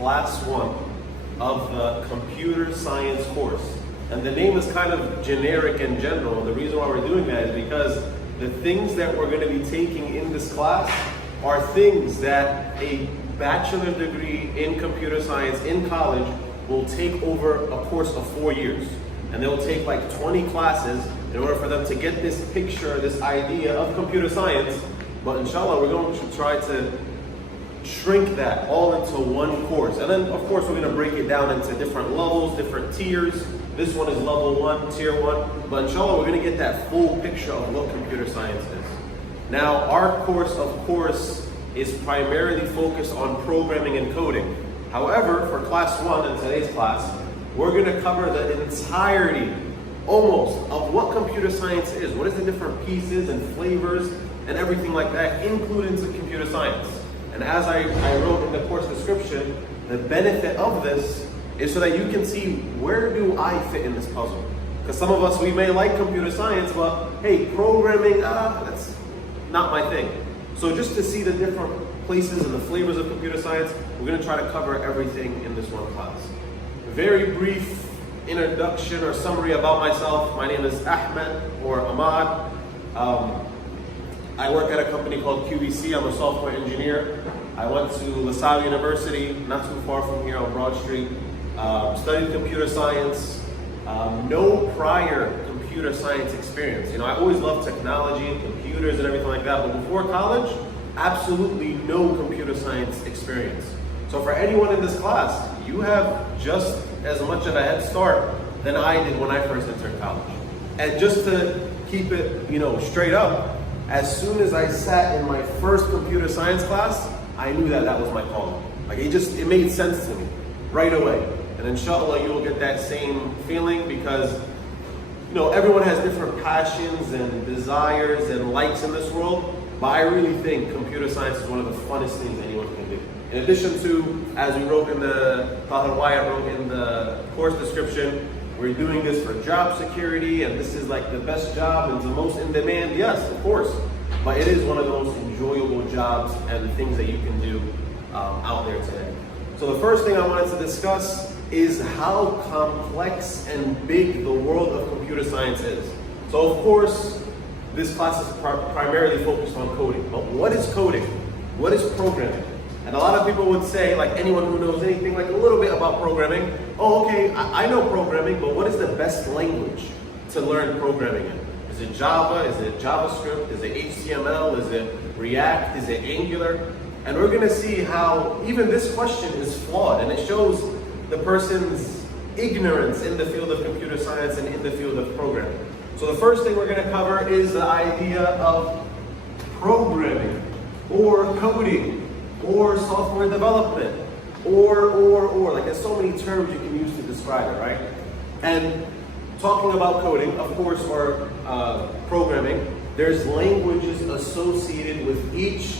class 1 of the computer science course. And the name is kind of generic and general. And the reason why we're doing that is because the things that we're going to be taking in this class are things that a bachelor's degree in computer science in college will take over a course of 4 years. And they'll take like 20 classes in order for them to get this picture, this idea of computer science. But inshallah, we're going to try to shrink that all into one course. And then of course, we're going to break it down into different levels, different tiers. This one is level 1, tier 1. But inshallah, we're going to get that full picture of what computer science is. Now, our course, of course, is primarily focused on programming and coding. However, for class 1 in today's class, we're going to cover the entirety, almost, of what computer science is. What is the different pieces and flavors and everything like that, including computer science. And as I wrote in the course description, the benefit of this is so that you can see, where do I fit in this puzzle? Because some of us, we may like computer science, but hey, programming, that's not my thing. So just to see the different places and the flavors of computer science, we're going to try to cover everything in this one class. A very brief introduction or summary about myself. My name is Ahmad or Ahmad. I work at a company called QVC. I'm a software engineer. I went to LaSalle University, not too far from here on Broad Street. Studied computer science. No prior computer science experience. You know, I always loved technology and computers and everything like that, but before college, absolutely no computer science experience. So for anyone in this class, you have just as much of a head start than I did when I first entered college. And just to keep it, straight up, as soon as I sat in my first computer science class, I knew that that was my calling. Like it made sense to me right away. And inshallah, you will get that same feeling because, everyone has different passions and desires and likes in this world. But I really think computer science is one of the funnest things anyone can do. In addition to, as we wrote in the course description, we're doing this for job security, and this is like the best job and the most in demand. Yes, of course, but it is one of the most enjoyable jobs and the things that you can do out there today. So the first thing I wanted to discuss is how complex and big the world of computer science is. So of course, this class is primarily focused on coding. But what is coding? What is programming? And a lot of people would say, like anyone who knows anything like a little bit about programming, oh, okay, I know programming, but what is the best language to learn programming in? Is it Java? Is it JavaScript? Is it HTML? Is it React? Is it Angular? And we're going to see how even this question is flawed, and it shows the person's ignorance in the field of computer science and in the field of programming. So the first thing we're going to cover is the idea of programming or coding or software development or like there's so many terms you can use to describe it, right? And talking about coding, of course, or programming, there's languages associated with each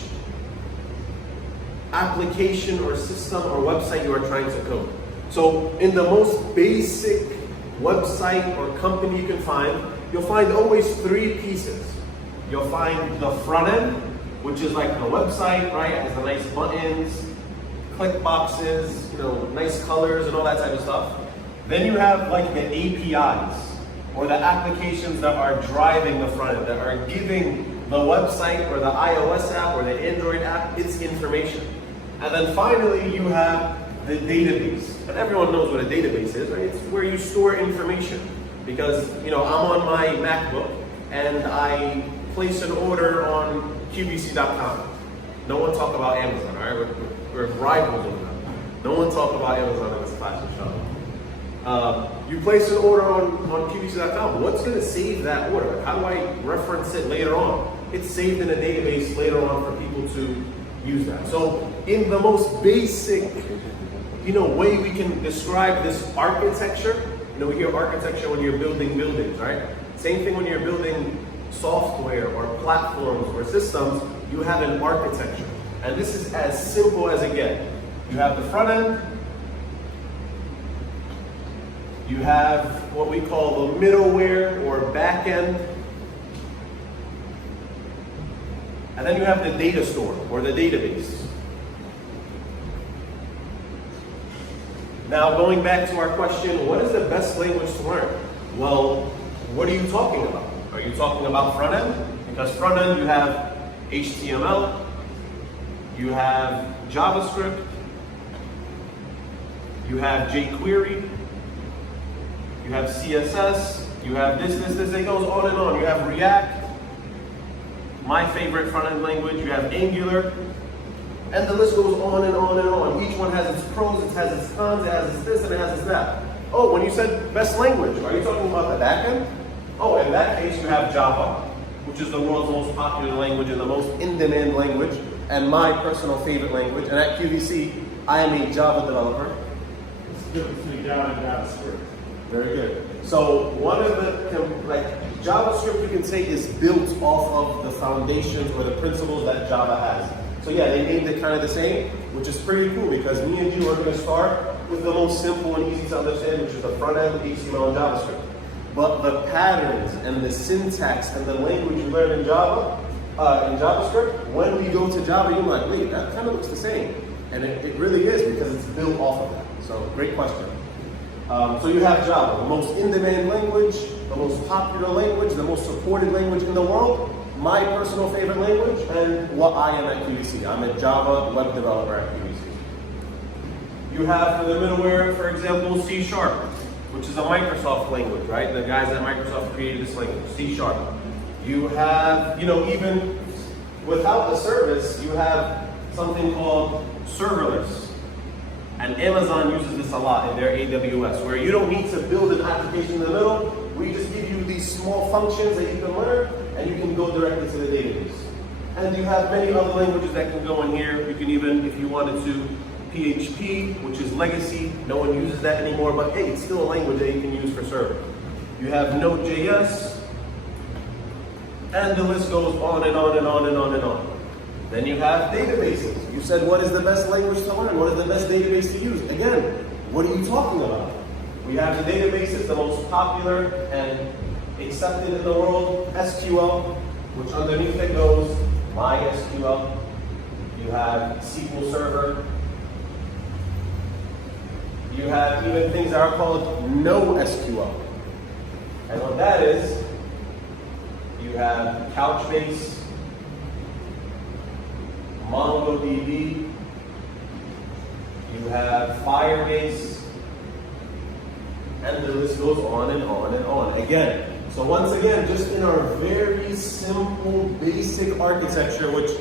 application or system or website you are trying to code. So in the most basic website or company you can find, you'll find always 3 pieces. You'll find the front end, which is like the website, right? It has the nice buttons, click boxes, nice colors and all that type of stuff. Then you have like the APIs, or the applications that are driving the front end, that are giving the website or the iOS app or the Android app its information. And then finally, you have the database. And everyone knows what a database is, right? It's where you store information. Because, I'm on my MacBook and I place an order on QVC.com. No one talk about Amazon, all right? We're rivals on that. No one talk about Amazon in this class, inshallah. You place an order on QVC.com. What's going to save that order? How do I reference it later on? It's saved in a database later on for people to use that. So in the most basic, way we can describe this architecture, we hear architecture when you're building buildings, right? Same thing when you're building software or platforms or systems, you have an architecture. And this is as simple as it gets. You have the front end, you have what we call the middleware or back end, and then you have the data store or the database. Now going back to our question, what is the best language to learn? Well, what are you talking about? Are you talking about front end? Because front end you have HTML, you have JavaScript, you have jQuery, you have CSS, you have this, it goes on and on. You have React, my favorite front end language, you have Angular, and the list goes on and on and on. Each one has its pros, it has its cons, it has its this, and it has its that. Oh, when you said best language, are you talking about the back end? Oh, in that case, you have Java, which is the world's most popular language and the most in-demand language, and my personal favorite language. And at QVC, I am a Java developer. It's the difference between Java and JavaScript. Very good. So one of the, JavaScript you can say is built off of the foundations or the principles that Java has. So yeah, they named it kind of the same, which is pretty cool because me and you are going to start with the most simple and easy to understand, which is the front end, HTML, and JavaScript. But the patterns and the syntax and the language you learn in Java, in JavaScript, when we go to Java, you're like, wait, that kind of looks the same. And it really is because it's built off of that. So great question. So you have Java, the most in-demand language, the most popular language, the most supported language in the world, my personal favorite language, and what I am at QVC. I'm a Java web developer at QVC. You have for the middleware, for example, C#, which is a Microsoft language, right? The guys at Microsoft created this language, C#. You have, even without the service, you have something called serverless. And Amazon uses this a lot in their AWS, where you don't need to build an application in the middle. We just give you these small functions that you can learn, and you can go directly to the database. And you have many other languages that can go in here. You can even, if you wanted to, PHP, which is legacy. No one uses that anymore, but hey, it's still a language that you can use for server. You have Node.js, and the list goes on and on and on and on and on. Then you have databases. You said, what is the best language to learn? What is the best database to use? Again, what are you talking about? We have the databases, the most popular and accepted in the world, SQL, which underneath it goes MySQL. You have SQL Server. You have even things that are called NoSQL. And what that is, you have Couchbase, MongoDB, you have Firebase, and the list goes on and on and on. Again, so once again, just in our very simple, basic architecture, which,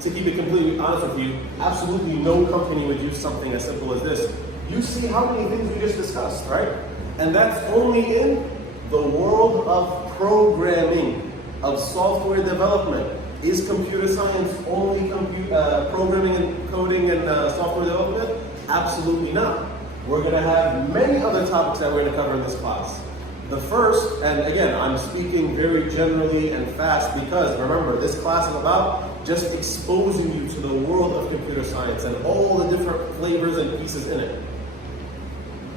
to keep it completely honest with you, absolutely no company would use something as simple as this. You see how many things we just discussed, right? And that's only in the world of programming, of software development. Is computer science only programming and coding and software development? Absolutely not. We're going to have many other topics that we're going to cover in this class. The first, and again, I'm speaking very generally and fast because remember, this class is about just exposing you to the world of computer science and all the different flavors and pieces in it.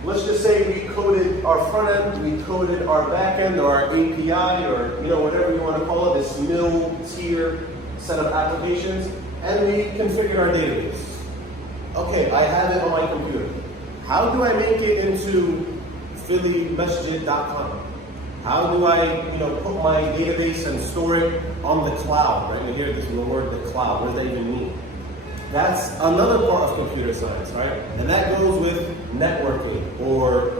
Let's just say we coded our front end, we coded our back end, or our API, or whatever you want to call it, this middle tier set of applications, and we configured our database. Okay, I have it on my computer. How do I make it into phillymesjid.com? How do I, put my database and store it on the cloud? Right? You hear this word, the cloud. What does that even mean? That's another part of computer science, right? And that goes with networking or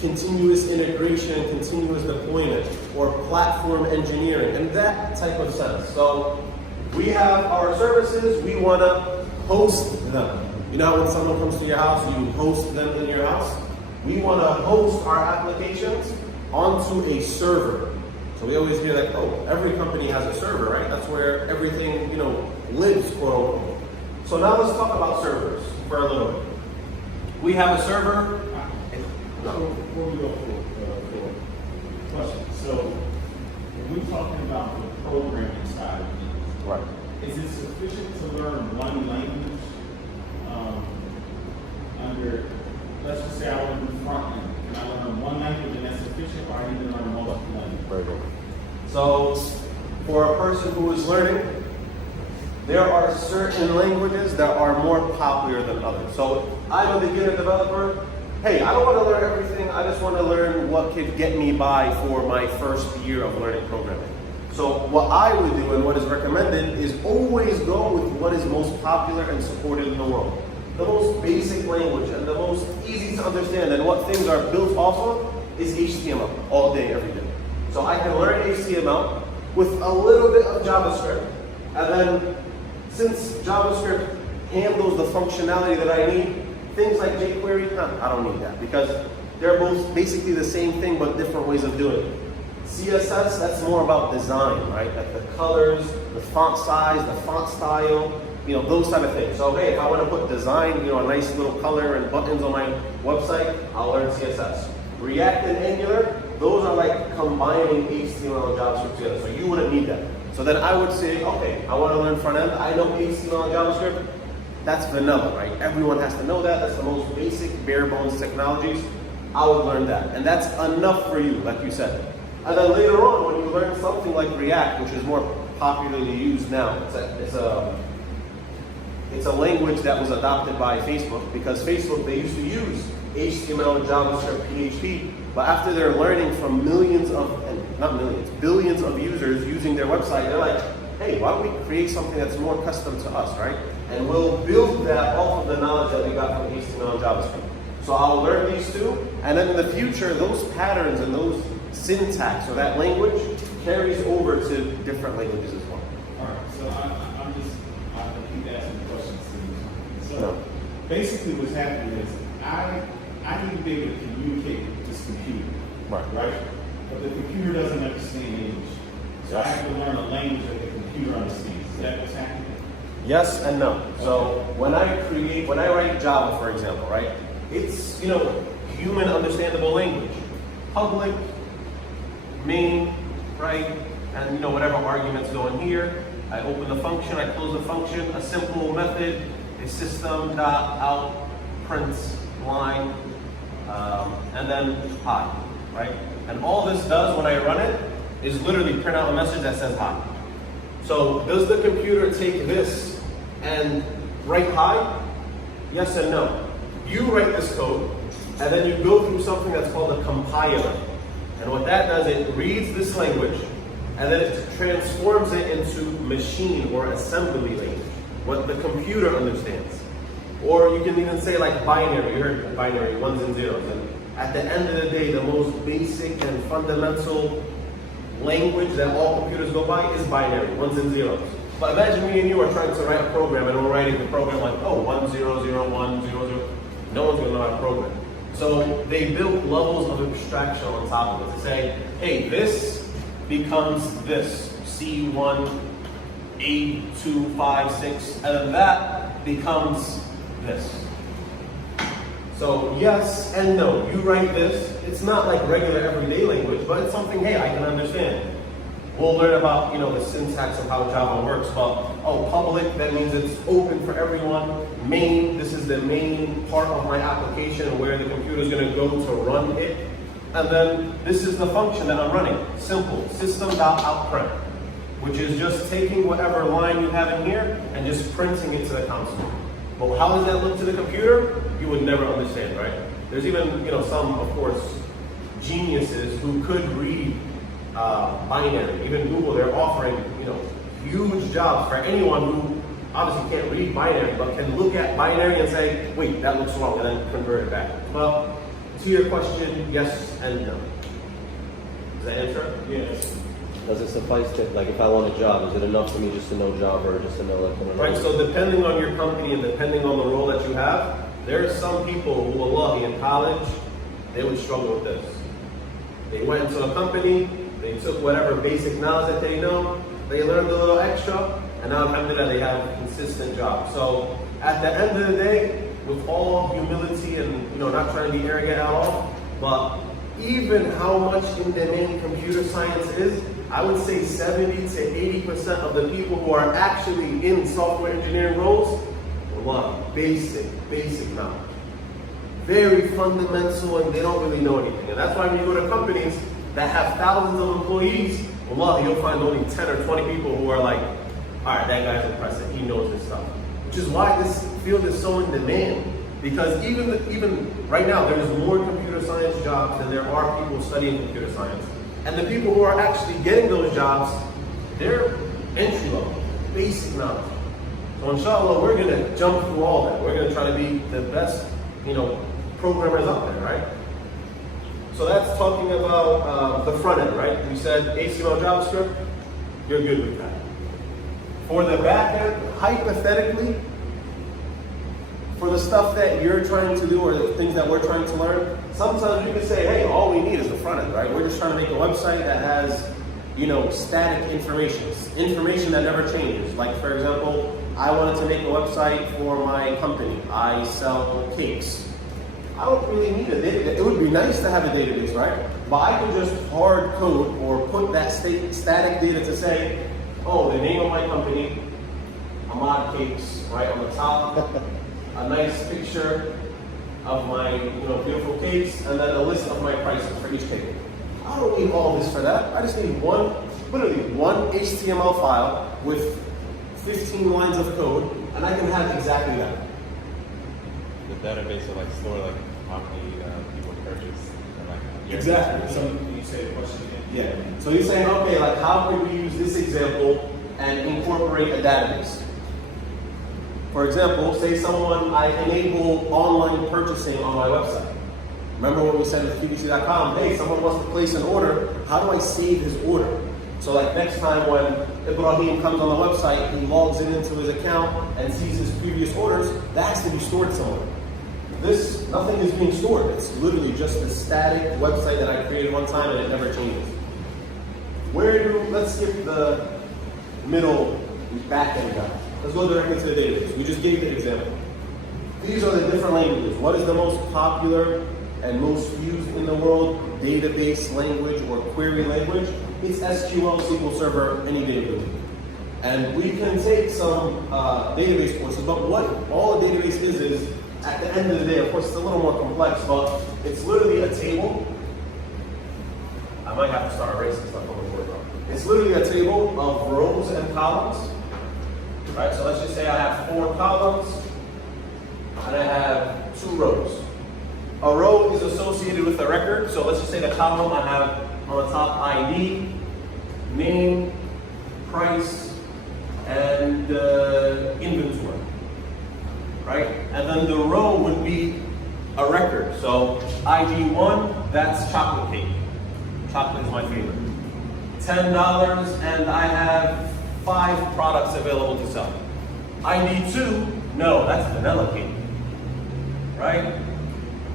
continuous integration, continuous deployment, or platform engineering, and that type of sense. So we have our services, we want to host them. You know, when someone comes to your house, you host them in your house. We want to host our applications onto a server. So we always hear like, oh, every company has a server, right? That's where everything, lives, quote unquote. So now let's talk about servers for a little bit. We have a server. So before we go for question, so when we're talking about the programming side of things, Right. is it sufficient to learn one language under, let's just say I want to do front end, and I learn one language and that's sufficient, or I need to learn multiple languages? Very good. So for a person who is learning, there are certain languages that are more popular than others. So I'm a beginner developer. Hey, I don't want to learn everything. I just want to learn what could get me by for my first year of learning programming. So what I would do and what is recommended is always go with what is most popular and supported in the world. The most basic language and the most easy to understand and what things are built off of is HTML all day, every day. So I can learn HTML with a little bit of JavaScript. And then since JavaScript handles the functionality that I need, things like jQuery, I don't need that because they're both basically the same thing but different ways of doing it. CSS, that's more about design, right? Like the colors, the font size, the font style, those type of things. So hey, if I want to put design, a nice little color and buttons on my website, I'll learn CSS. React and Angular, those are like combining HTML and JavaScript together, so you wouldn't need that. So then I would say, okay, I want to learn front end, I know HTML and JavaScript, that's vanilla, right? Everyone has to know that, that's the most basic, bare bones technologies. I would learn that, and that's enough for you, like you said. And then later on, when you learn something like React, which is more popularly used now, it's a language that was adopted by Facebook because Facebook, they used to use HTML, JavaScript, PHP, but after they're learning from billions of users using their website, they're like, hey, why don't we create something that's more custom to us, right? And we'll build that off of the knowledge that we got from HTML and JavaScript. So I'll learn these two, and then in the future, those patterns and those syntax or that language carries over to different languages as well. All right, so I keep asking questions to you. So basically what's happening is I need to be able to communicate with this computer, right? But the computer doesn't understand English. So I have to learn a language that the computer understands. Is that what's happening? Yes and no. So when I write Java, for example, right? It's, human understandable language. Public, main, right? And whatever arguments go in here. I open the function, I close the function, a simple method, a system.out prints line, and then hi, right? And all this does when I run it is literally print out a message that says hi. So does the computer take this and write hi? Yes and no. You write this code, and then you go through something that's called a compiler. And what that does, it reads this language, and then it transforms it into machine or assembly language, what the computer understands. Or you can even say like binary, you heard binary, ones and zeros. And at the end of the day, the most basic and fundamental language that all computers go by is binary, ones and zeros. But imagine me and you are trying to write a program and we're writing the program like, 1001000. No one's gonna know how to program. So they built levels of abstraction on top of it to say, hey, this becomes this, C1, A2, 5, 6, and then that becomes this. So yes and no, you write this, it's not like regular everyday language, but it's something, hey, I can understand. We'll learn about, the syntax of how Java works, but public, that means it's open for everyone. Main, this is the main part of my application where the computer is going to go to run it. And then this is the function that I'm running. Simple, system.outprint, which is just taking whatever line you have in here and just printing it to the console. But how does that look to the computer? You would never understand, right? There's even, some, of course, geniuses who could read binary. Even Google, they're offering, huge jobs for anyone who obviously can't read binary, but can look at binary and say, wait, that looks wrong, and then convert it back. Well, to your question, yes and no. Does that answer? Yes. Does it suffice to, like, if I want a job, is it enough for me just to know Java or just to know, like, right, so depending on your company and depending on the role that you have, there are some people who will love in college, they would struggle with this. They went into a company, they took whatever basic knowledge that they know, they learned a little extra, and now alhamdulillah they have a consistent job. So at the end of the day, with all humility and not trying to be arrogant at all, but even how much in demand computer science is, I would say 70 to 80% of the people who are actually in software engineering roles love basic knowledge. Very fundamental, and they don't really know anything. And that's why when you go to companies that have thousands of employees, you'll find only 10 or 20 people who are like all right, that guy's impressive. He knows his stuff. Which is why this field is so in demand. Because even right now, there's more computer science jobs than there are people studying computer science. And the people who are actually getting those jobs, they're entry level, basic knowledge. So inshallah, we're gonna jump through all that. We're gonna try to be the best, programmers out there, right? So that's talking about the front end, right? We said HTML, JavaScript, you're good with that. For the back end, hypothetically, for the stuff that you're trying to do or the things that we're trying to learn, sometimes you can say, hey, all we need is the front end, right? We're just trying to make a website that has, static information that never changes. Like, for example, I wanted to make a website for my company. I sell cakes. I don't really need a database. It would be nice to have a database, right? But I can just hard code or put that static data to say, oh, the name of my company, Ahmad Cakes, right on the top. A nice picture of my beautiful cakes, and then a list of my prices for each cake. I don't need all this for that. I just need literally one HTML file with 15 lines of code, and I can have exactly that. The database will store how many people purchase and exactly. So you say the question again? Yeah. So you're saying, okay, how can we use this example and incorporate a database? For example, say I enable online purchasing on my website. Remember what we said with QVC.com? Hey, someone wants to place an order. How do I save his order? So next time when Ibrahim comes on the website, he logs into his account and sees his previous orders, that has to be stored somewhere. Nothing is being stored. It's literally just a static website that I created one time and it never changes. Let's skip the middle back end guy. Let's go directly to the database. We just gave the example. These are the different languages. What is the most popular and most used in the world database language or query language? It's SQL, SQL Server, any day of the week. And we can take some database courses, but what all a database is at the end of the day, of course it's a little more complex, but it's literally a table. I might have to start erasing stuff on the board. It's literally a table of rows and columns. Right, so let's just say I have 4 columns and I have 2 rows. A row is associated with a record, so let's just say the column I have on the top ID, name, price, and inventory. Right? And then the row would be a record. So ID 1, that's chocolate cake. Chocolate is my favorite. $10, and I have 5 products available to sell. ID 2, no, that's vanilla cake. Right?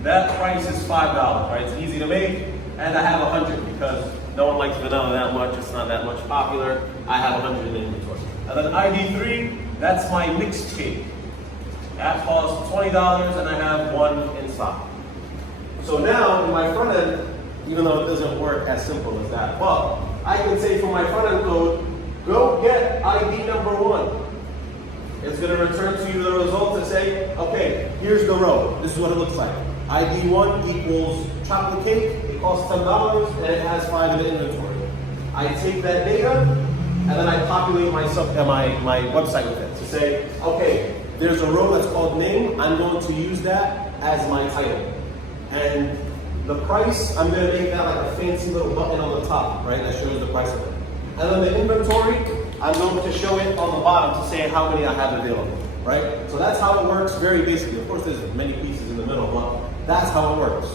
That price is $5, right? It's easy to make, and I have 100 because no one likes vanilla that much, it's not that much popular. I have 100 in inventory. And then ID 3, that's my mixed cake. That costs $20 and I have 1 in stock. So now in my front end, even though it doesn't work as simple as that, but I can say for my front end code, go get ID number 1. It's going to return to you the result to say, okay, here's the row. This is what it looks like. ID 1 equals chocolate cake. It costs $10 and it has 5 in the inventory. I take that data and then I populate my website with it to say, okay, there's a row that's called name. I'm going to use that as my title. And the price, I'm going to make that like a fancy little button on the top, right? That shows the price of it. And then the inventory, I'm going to show it on the bottom to say how many I have available, right? So that's how it works very basically. Of course, there's many pieces in the middle, but that's how it works.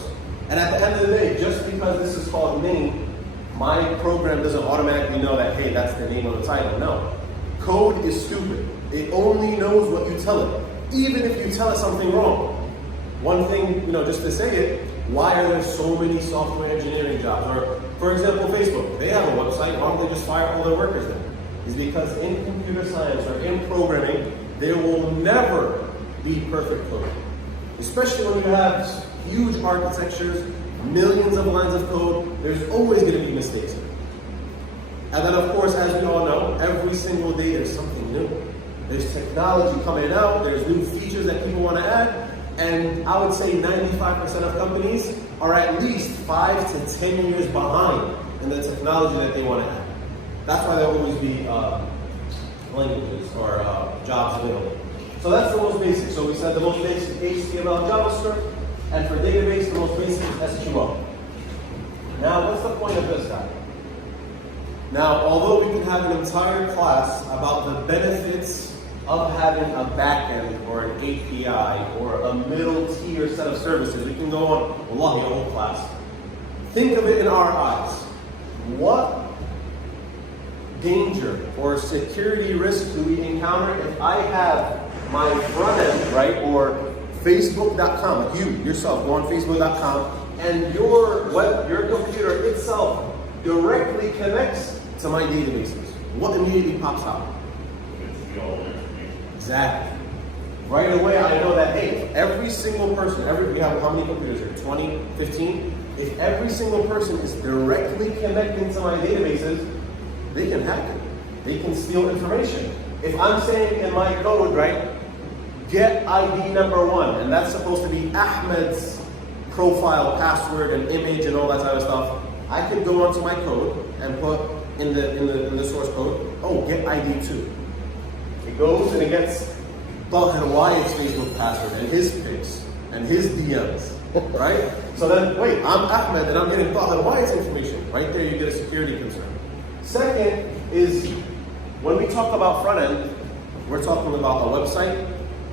And at the end of the day, just because this is called name, my program doesn't automatically know that, hey, that's the name of the title. No. Code is stupid. It only knows what you tell it, even if you tell it something wrong. One thing, just to say it, why are there so many software engineering jobs? Or, for example, Facebook, they have a website, why don't they just fire all their workers then? It's because in computer science or in programming, there will never be perfect code. Especially when you have huge architectures, millions of lines of code, there's always going to be mistakes in it. And then of course, as we all know, every single day there's something new. There's technology coming out, there's new features that people want to add, and I would say 95% of companies are at least 5 to 10 years behind in the technology that they want to add. That's why there'll always be languages or jobs available. So that's the most basic. So we said the most basic HTML, JavaScript, and for database, the most basic is SQL. Now, what's the point of this guy? Now, although we can have an entire class about the benefits of having a backend or an API or a middle tier set of services, we can go on, wallahi, a whole class. Think of it in our eyes. What danger or security risk do we encounter if I have my front end, right, or Facebook.com, like you yourself go on Facebook.com, and your computer itself directly connects to my databases? What immediately pops out? It's the old information. Exactly. Right away, I know that, hey, every single person, we have how many computers here? 20, 15? If every single person is directly connecting to my databases, they can hack it. They can steal information. If I'm saying in my code, right, get ID number 1, and that's supposed to be Ahmad's profile, password, and image, and all that type of stuff, I could go onto my code and put in the source code, oh, get ID 2. It goes and it gets Tahir Wyatt's Facebook password and his pics and his DMs, right? So then, wait, I'm Ahmed and I'm getting Tahir Wyatt's information. Right there, you get a security concern. Second is when we talk about front end, we're talking about a website,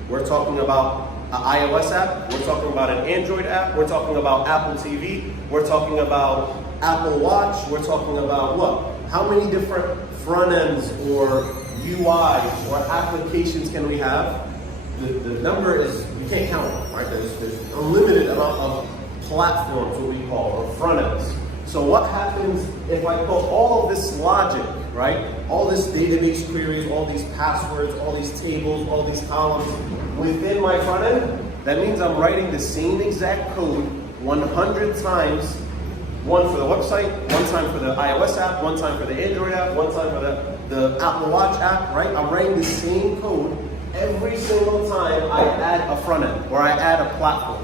we're talking about an iOS app, we're talking about an Android app, we're talking about Apple TV, we're talking about Apple Watch, we're talking about what? How many different front ends or UIs or applications can we have? The number is, we can't count them, right? There's a limited amount of platforms, what we call, or front ends. So what happens if I put all of this logic, right? All this database queries, all these passwords, all these tables, all these columns within my front end? That means I'm writing the same exact code 100 times, one for the website, one time for the iOS app, one time for the Android app, one time for the Apple Watch app, right? I'm writing the same code every single time I add a front end or I add a platform.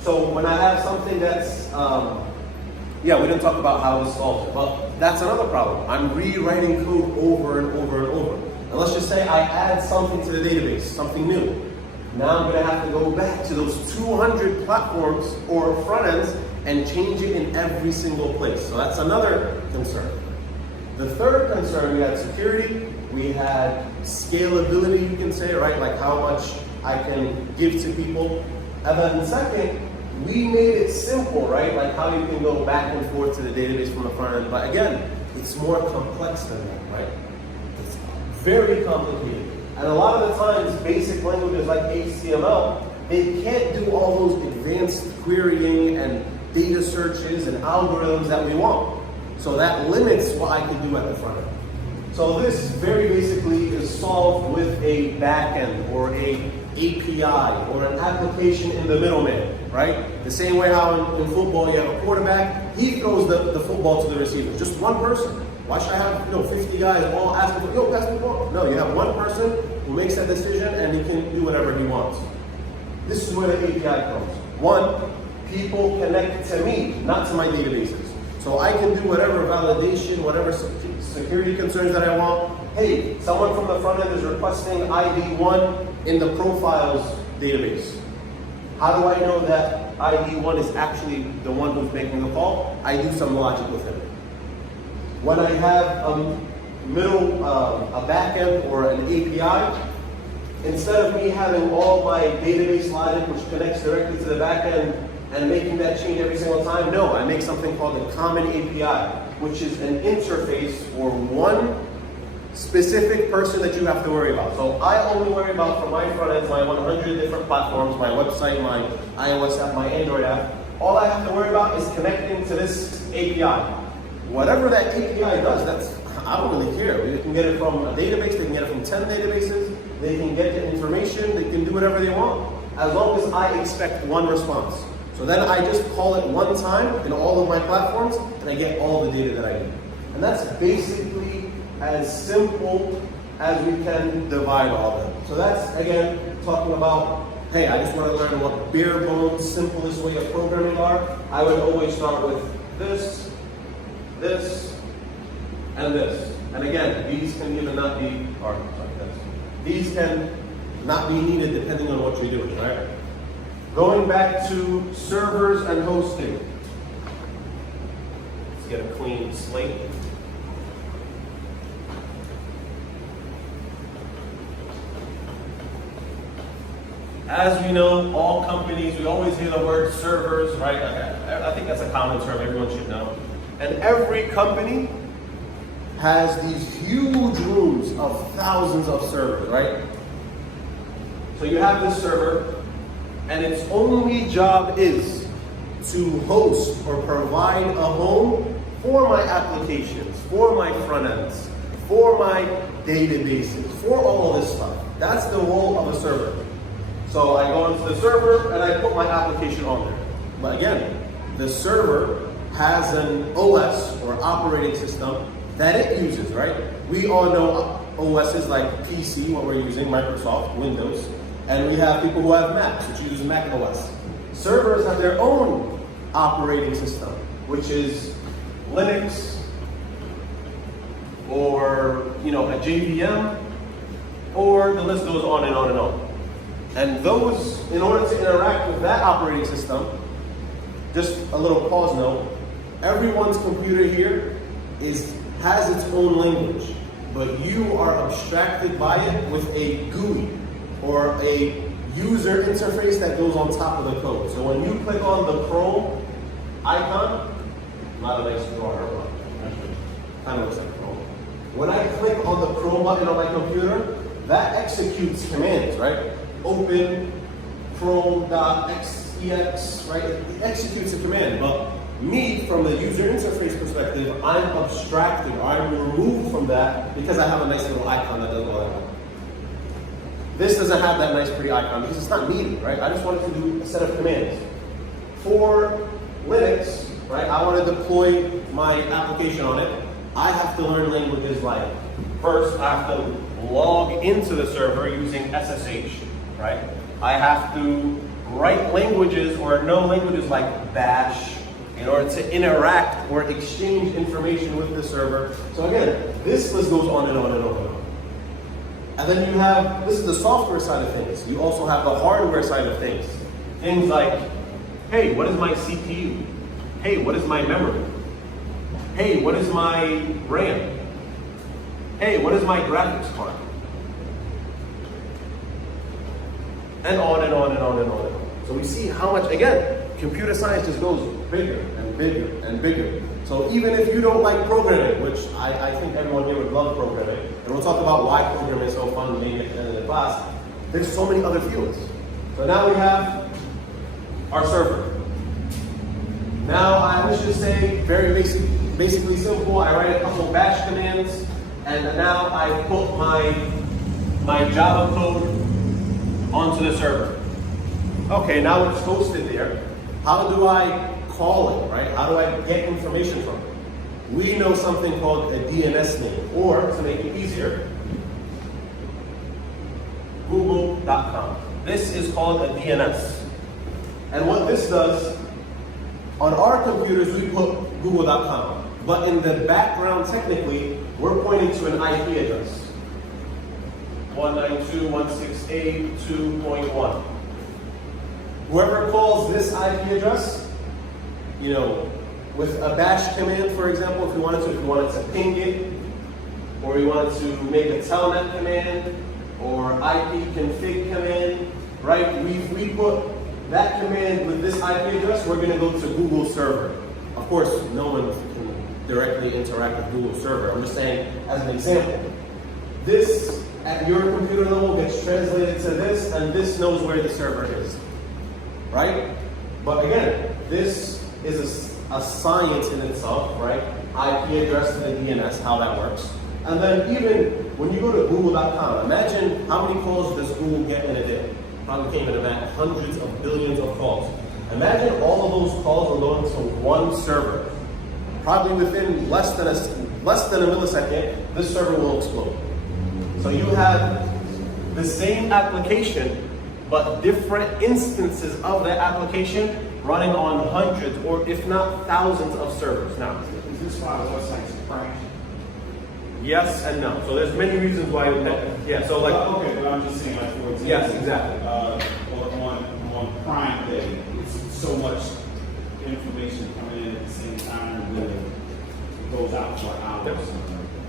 So when I have something that's, we didn't talk about how this solves it, but that's another problem. I'm rewriting code over and over and over. And let's just say I add something to the database, something new. Now I'm going to have to go back to those 200 platforms or front ends and change it in every single place. So that's another concern. The third concern, we had security, we had scalability, you can say, right? Like how much I can give to people. And then second, we made it simple, right? Like how you can go back and forth to the database from the front end. But again, it's more complex than that, right? It's very complicated. And a lot of the times, basic languages like HTML, they can't do all those advanced querying and data searches and algorithms that we want. So that limits what I can do at the front end. So this very basically is solved with a backend or a API or an application in the middleman, right? The same way how in football you have a quarterback, he throws the football to the receiver, just one person. Why should I have 50 guys all asking for, pass the ball? No, you have one person who makes that decision and he can do whatever he wants. This is where the API comes. One, people connect to me, not to my databases. So I can do whatever validation, whatever security concerns that I want. Hey, someone from the front end is requesting ID 1 in the profiles database. How do I know that ID 1 is actually the one who's making the call? I do some logic with him. When I have a backend or an API, instead of me having all my database logic which connects directly to the backend and making that change every single time, no, I make something called a common API, which is an interface for one specific person that you have to worry about. So I only worry about, for my front ends, my 100 different platforms, my website, my iOS app, my Android app. All I have to worry about is connecting to this API. Whatever that API does, I don't really care. They can get it from a database, they can get it from 10 databases, they can get the information, they can do whatever they want, as long as I expect one response. So then I just call it one time in all of my platforms, and I get all the data that I need. And that's basically as simple as we can divide all of them. So that's, again, talking about, hey, I just want to learn what bare bones, simplest way of programming are. I would always start with this, and this. And again, these can even not be, these can not be needed depending on what you're doing, right? Going back to servers and hosting. Let's get a clean slate. As we know, all companies, we always hear the word servers, right? I think that's a common term, everyone should know. And every company has these huge rooms of thousands of servers, right? So you have this server, and its only job is to host or provide a home for my applications, for my front ends, for my databases, for all of this stuff. That's the role of a server. So I go into the server and I put my application on there. But again, the server has an OS or operating system that it uses, right? We all know OSs like PC, what we're using, Microsoft, Windows, and we have people who have Macs, which use Mac OS. Servers have their own operating system, which is Linux, or a JVM, or the list goes on and on and on. And those, in order to interact with that operating system, just a little pause note, everyone's computer here has its own language, but you are abstracted by it with a GUI, or a user interface that goes on top of the code. So when you click on the Chrome icon, not a nice drawer, but kind of looks like Chrome. When I click on the Chrome button on my computer, that executes commands, right? Open Chrome.xex, right? It executes a command, but me, from the user interface perspective, I'm abstracted, or I'm removed from that because I have a nice little icon that does all that. This doesn't have that nice pretty icon because it's not needed, right? I just wanted to do a set of commands. For Linux, right, I want to deploy my application on it. I have to learn languages like, first I have to log into the server using SSH, right? I have to write languages or know languages like Bash in order to interact or exchange information with the server. So again, this list goes on and on and on and on. And then you have, this is the software side of things. You also have the hardware side of things. Things like, hey, what is my CPU? Hey, what is my memory? Hey, what is my RAM? Hey, what is my graphics card? And on and on and on and on and on. So we see how much, again, computer science just goes bigger and bigger and bigger. So even if you don't like programming, which I think everyone here would love programming, and we'll talk about why programming is so fun maybe at the end of the class, there's so many other fields. So now we have our server. Now let's just say, very basically simple, I write a couple bash commands, and now I put my Java code onto the server. Okay, now it's hosted there. How do I call it, right? How do I get information from it? We know something called a DNS name, or to make it easier, Google.com. This is called a DNS. And what this does, on our computers we put Google.com, but in the background technically, we're pointing to an IP address. 192.168.2.1. Whoever calls this IP address, with a bash command, for example, if you wanted to ping it, or you wanted to make a telnet command, or IP config command, right? We put that command with this IP address, we're going to go to Google server. Of course, no one can directly interact with Google server. I'm just saying, as an example, this at your computer level gets translated to this, and this knows where the server is, right? But again, this is a science in itself, right? IP address to the DNS, how that works. And then even when you go to Google.com, imagine how many calls does Google get in a day? Probably came in about hundreds of billions of calls. Imagine all of those calls are going to one server. Probably within less than a millisecond, this server will explode. So you have the same application, but different instances of that application running on hundreds or if not thousands of servers. Now, is this why websites crash? Yes and no. So there's many reasons why. Yeah. So like. Okay, but I'm just saying, like for example. Yes, exactly. On Prime Day, it's so much information coming in at the same time that it goes out for hours.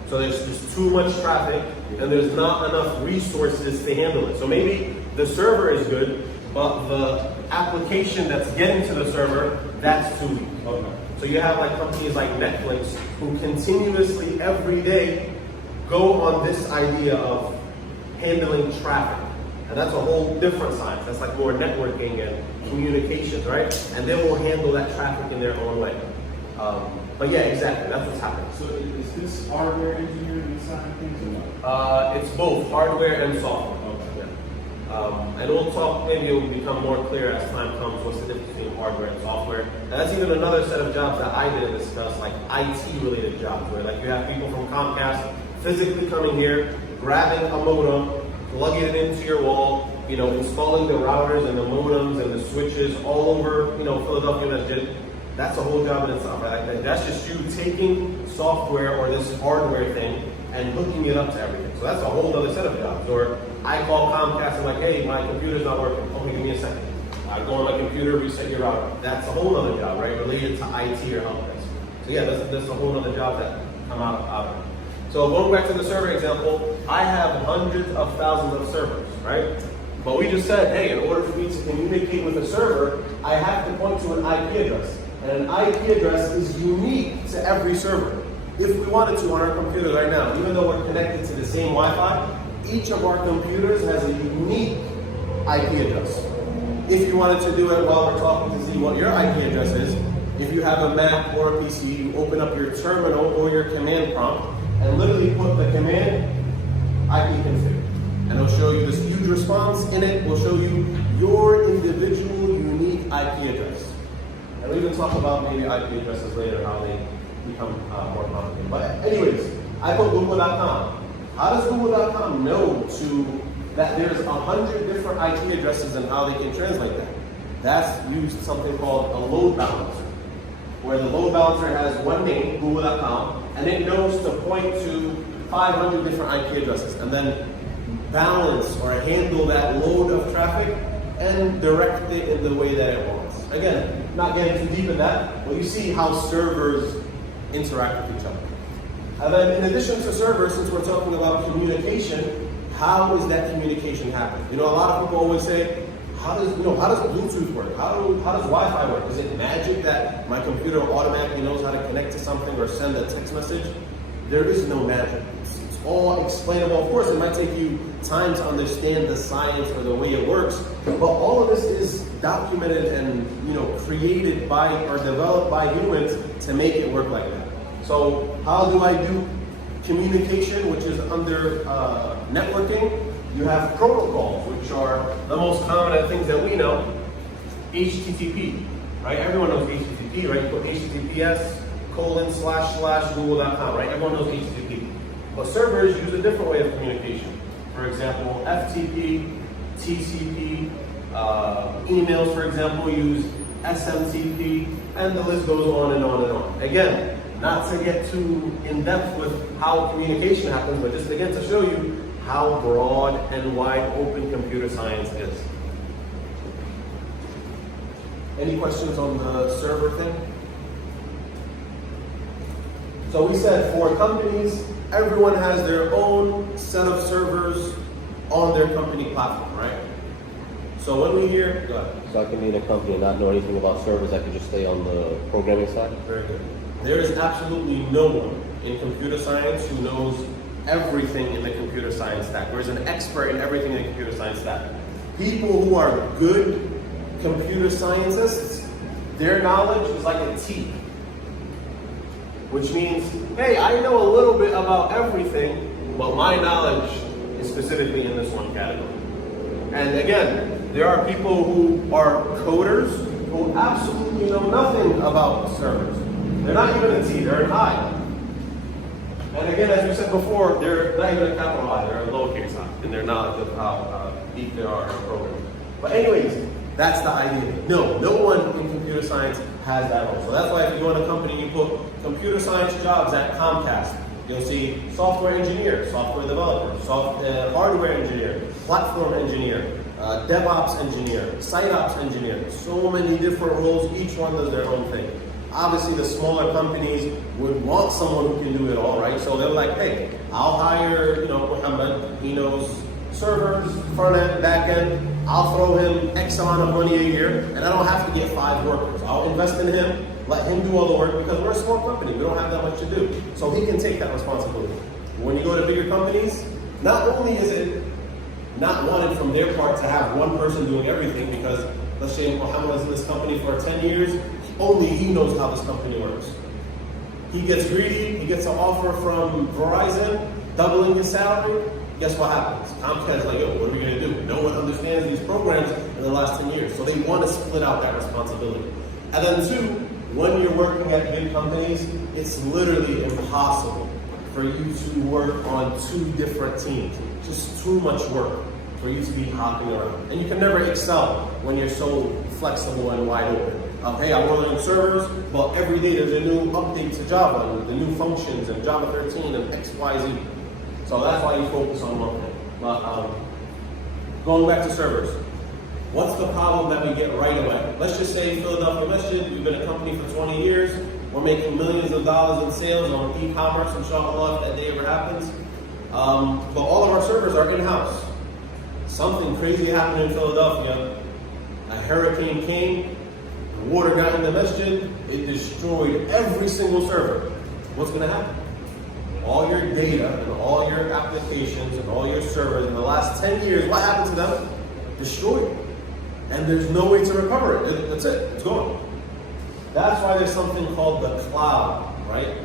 So there's just too much traffic, and there's not enough resources to handle it. So maybe the server is good, but the application that's getting to the server, that's too weak. Okay. So you have like companies like Netflix who continuously every day go on this idea of handling traffic. And that's a whole different science. That's like more networking and communications, right? And they will handle that traffic in their own way. But yeah, exactly. That's what's happening. So is this hardware engineering inside of things or no? It's both hardware and software. Okay. Yeah. And we'll talk, maybe it will become more clear as time comes, what's the difference between hardware and software. And that's even another set of jobs that I didn't discuss, like IT-related jobs, where like you have people from Comcast physically coming here, grabbing a modem, plugging it into your wall, installing the routers and the modems and the switches all over, Philadelphia, Masjid. That's a whole job in itself. Right? That's just you taking software or this hardware thing and hooking it up to everything. So that's a whole other set of jobs. Or I call Comcast and like, hey, my computer's not working. Okay, give me a second. I go on my computer, reset your router. That's a whole other job, right? Related to IT or help desk. So yeah, that's a whole other job that come out of it. So going back to the server example, I have hundreds of thousands of servers, right? But we just said, hey, in order for me to communicate with a server, I have to point to an IP address. And an IP address is unique to every server. If we wanted to on our computers right now, even though we're connected to the same Wi-Fi, each of our computers has a unique IP address. If you wanted to do it while we're talking to see what your IP address is, if you have a Mac or a PC, you open up your terminal or your command prompt and literally put the command IP config. And it'll show you this huge response. In it will show you your individual unique IP address. And we'll even talk about maybe IP addresses later, how they become more complicated. But anyways, I put Google.com. How does Google.com know that there's 100 different IP addresses and how they can translate that? That's used something called a load balancer, where the load balancer has one name, Google.com, and it knows to point to 500 different IP addresses and then balance or handle that load of traffic and direct it in the way that it wants. Again, not getting too deep in that, but you see how servers interact with each other. And then in addition to servers, since we're talking about communication, how is that communication happen? A lot of people always say, how does Bluetooth work? How does Wi-Fi work? Is it magic that my computer automatically knows how to connect to something or send a text message? There is no magic. It's all explainable. Of course, it might take you time to understand the science or the way it works, but all of this is documented and created by or developed by humans to make it work like that. So how do I do communication, which is under networking? You have protocols, which are the most common things that we know. HTTP, right? Everyone knows HTTP, right? You put HTTPS :// Google.com, right? Everyone knows HTTP. But servers use a different way of communication. For example, FTP, TCP, emails, for example, use SMTP, and the list goes on and on and on. Again, not to get too in-depth with how communication happens, but just again to show you how broad and wide open computer science is. Any questions on the server thing? So we said for companies, everyone has their own set of servers on their company platform, right? So when we hear, go ahead. So I can be in a company and not know anything about servers, I can just stay on the programming side? Very good. There is absolutely no one in computer science who knows everything in the computer science stack. There's an expert in everything in the computer science stack. People who are good computer scientists, their knowledge is like a T. Which means, hey, I know a little bit about everything, but my knowledge is specifically in this one category. And again, there are people who are coders who absolutely know nothing about servers. They're not even a T, they're an I. And again, as we said before, they're not even a capital I, they're a lowercase I, and they're not of how deep they are in programming. But anyways, that's the idea. No one in computer science has that role. So that's why if you go in a company, you put computer science jobs at Comcast, You'll see software engineer, software developer, hardware engineer, platform engineer, DevOps engineer, site ops engineer. So many different roles, each one does their own thing. Obviously, the smaller companies would want someone who can do it all, right? So they're like, hey, I'll hire, Ahmad. He knows servers, front end, back end. I'll throw him X amount of money a year, and I don't have to get 5 workers. I'll invest in him, let him do all the work, because we're a small company. We don't have that much to do. So he can take that responsibility. When you go to bigger companies, not only is it not wanted from their part to have one person doing everything, because let's say Muhammad was in this company for 10 years, only he knows how this company works. He gets greedy, he gets an offer from Verizon, doubling his salary. Guess what happens? Comcast's like, yo, what are we gonna do? No one understands these programs in the last 10 years. So they want to split out that responsibility. And then 2, when you're working at big companies, it's literally impossible for you to work on 2 different teams. Just too much work for you to be hopping around. And you can never excel when you're so flexible and wide open. Hey, I want to learn servers, but every day there's a new update to Java, and the new functions, and Java 13, and X, Y, Z. So that's why you focus on one thing. But going back to servers, what's the problem that we get right away? Let's just say Philadelphia Masjid, we've been a company for 20 years, we're making millions of dollars in sales on e-commerce, inshallah, if that day ever happens. But all of our servers are in-house. Something crazy happened in Philadelphia. A hurricane came, the water got in the masjid, it destroyed every single server. What's going to happen? All your data and all your applications and all your servers in the last 10 years, what happened to them? Destroyed. And there's no way to recover it. That's it. It's gone. That's why there's something called the cloud, right?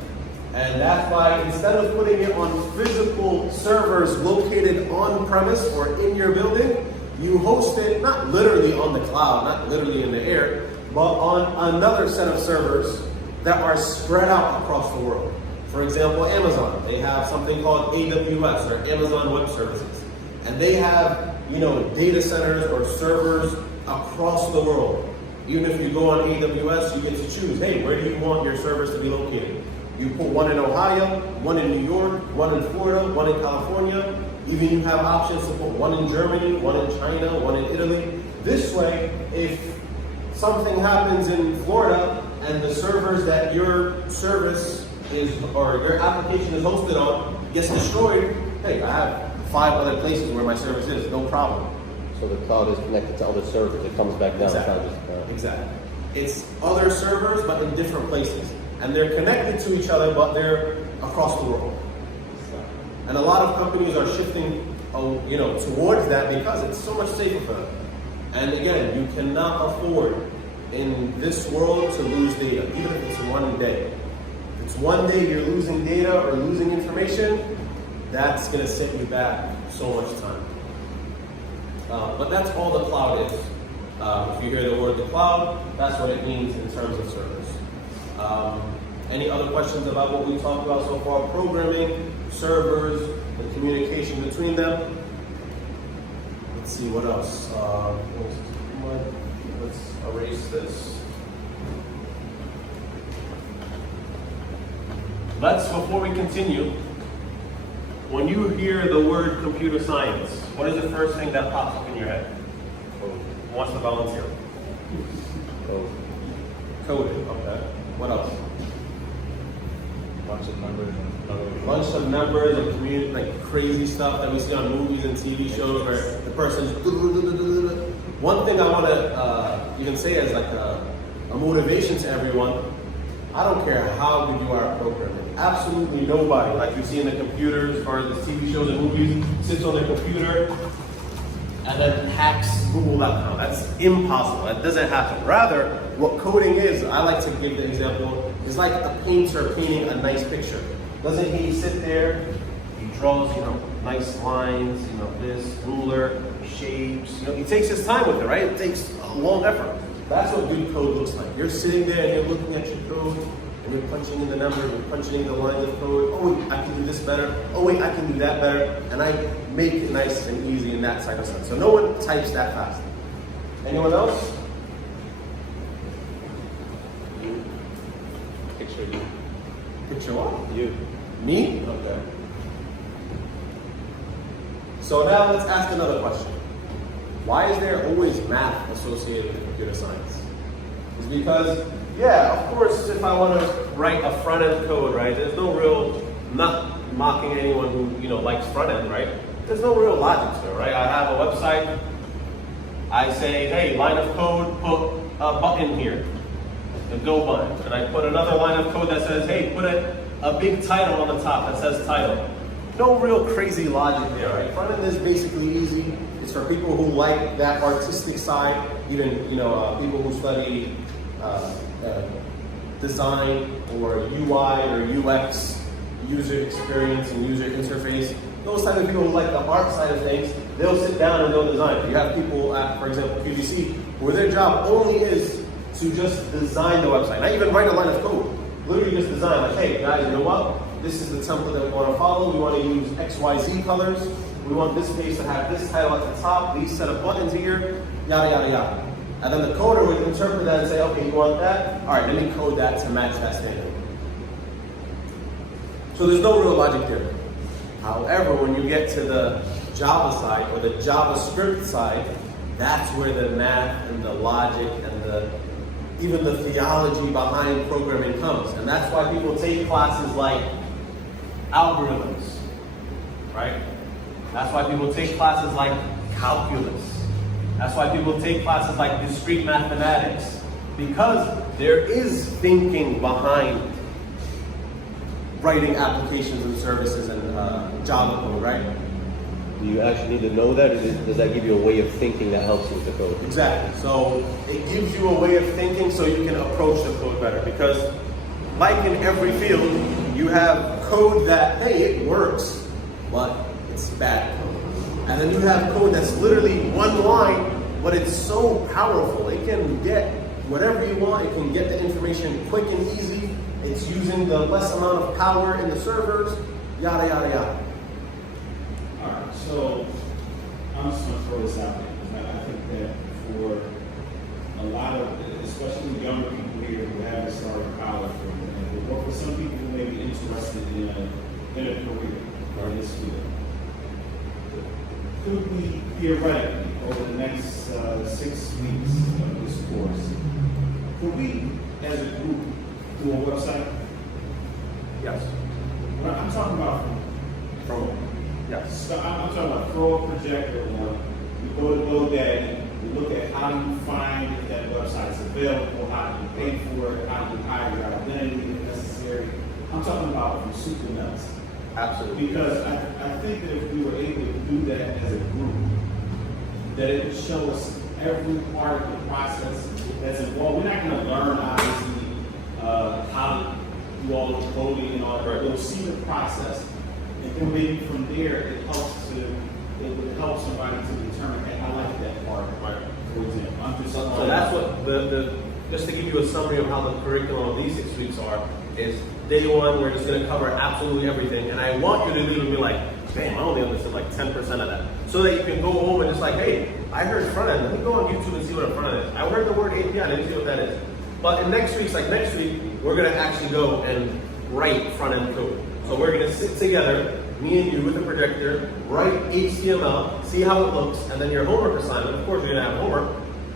And that's why instead of putting it on physical servers located on premise or in your building, you host it not literally on the cloud, not literally in the air, but on another set of servers that are spread out across the world. For example, Amazon, they have something called AWS, or Amazon Web Services. And they have, data centers or servers across the world. Even if you go on AWS, you get to choose, hey, where do you want your servers to be located? You put one in Ohio, one in New York, one in Florida, one in California. Even you have options to put one in Germany, one in China, one in Italy. This way, if something happens in Florida and the servers that your service is, or your application is hosted on, gets destroyed, hey, I have 5 other places where my service is, no problem. So the cloud is connected to other servers. It comes back down. Exactly. Exactly. It's other servers, but in different places. And they're connected to each other, but they're across the world. And a lot of companies are shifting, towards that because it's so much safer for them. And again, you cannot afford in this world to lose data, even if it's one day. If it's one day you're losing data or losing information, that's going to set you back so much time. But that's all the cloud is. If you hear the word the cloud, that's what it means in terms of servers. Any other questions about what we talked about so far? Programming, servers, the communication between them. Let's see what else. Let's erase this. Before we continue, when you hear the word computer science, what is the first thing that pops up in your head? Who wants to volunteer? Coding, okay. What else? Bunch of numbers and like crazy stuff that we see on movies and TV shows where the person's. One thing I want to even say as like a motivation to everyone, I don't care how good you are at programming. Absolutely nobody, like you see in the computers or the TV shows and movies, sits on their computer and then hacks Google.com. That's impossible. That doesn't happen. Rather, what coding is, I like to give the example, is like a painter painting a nice picture. Doesn't he sit there, he draws, nice lines, this, ruler, shapes, he takes his time with it, right? It takes a long effort. That's what good code looks like. You're sitting there and you're looking at your code, and you're punching in the numbers, you're punching in the lines of code. Oh, wait, I can do this better. Oh, wait, I can do that better. And I make it nice and easy in that type of stuff. So no one types that fast. Anyone else? Picture you. Picture what? You. Me? Okay. So now let's ask another question. Why is there always math associated with computer science? It's because, yeah, of course, if I want to write a front-end code, right, there's no real, not mocking anyone who, likes front-end, right? There's no real logic to it, right? I have a website, I say, hey, line of code, put a button here, the go button. And I put another line of code that says, hey, put a big title on the top that says title. No real crazy logic there, right? Front end is basically easy. It's for people who like that artistic side, even people who study design or UI or UX, user experience and user interface. Those type of people who like the art side of things, they'll sit down and they'll design. You have people at, for example, QVC, where their job only is to just design the website, not even write a line of code. Literally just design, like, hey guys, you know what? This is the template that we want to follow. We want to use XYZ colors. We want this page to have this title at the top, these set of buttons here, yada, yada, yada. And then the coder would interpret that and say, okay, you want that? All right, let me code that to match that standard. So there's no real logic there. However, when you get to the Java side or the JavaScript side, that's where the math and the logic and even the theology behind programming comes. And that's why people take classes like algorithms, right? That's why people take classes like calculus. That's why people take classes like discrete mathematics, because there is thinking behind writing applications and services and Java code, right? Do you actually need to know that, or does that give you a way of thinking that helps you with the code? Exactly. So it gives you a way of thinking so you can approach the code better. Because like in every field, you have code that, hey, it works, but it's bad code. And then you have code that's literally one line, but it's so powerful. It can get whatever you want. It can get the information quick and easy. It's using the less amount of power in the servers, yada, yada, yada. All right, so I'm just going to throw this out there, because I think that for a lot of, especially younger people here who haven't started college, or for some people who may be interested in a career in this field, could we theoretically, over the next 6 weeks of this course, could we, as a group, do a website? Yes. Well, I'm talking about From yes. So I'm talking about throw a projector on, you go to GoDaddy, you look at how you find if that website's available, how do you pay for it, how do you hide your identity if necessary. I'm talking about from soup to nuts. Absolutely. Because I think that if we were able to do that as a group, that it would show us every part of the process that's involved. We're not going to learn, obviously, how to do all the coding and all that. Right. We'll see the process. And then maybe from there, it would help somebody to determine, hey, I like that part, right? For example, I'm just So that's what just to give you a summary of how the curriculum of these 6 weeks are, is day one, we're just going to cover absolutely everything. And I want you to leave and be like, damn, I only understood like 10% of that. So that you can go home and just like, hey, I heard front end. Let me go on YouTube and see what a front end is. I heard the word API, let me see what that is. But in next week, we're going to actually go and write front end code. So we're going to sit together, me and you with a projector, write HTML, see how it looks, and then your homework assignment, of course you're going to have homework,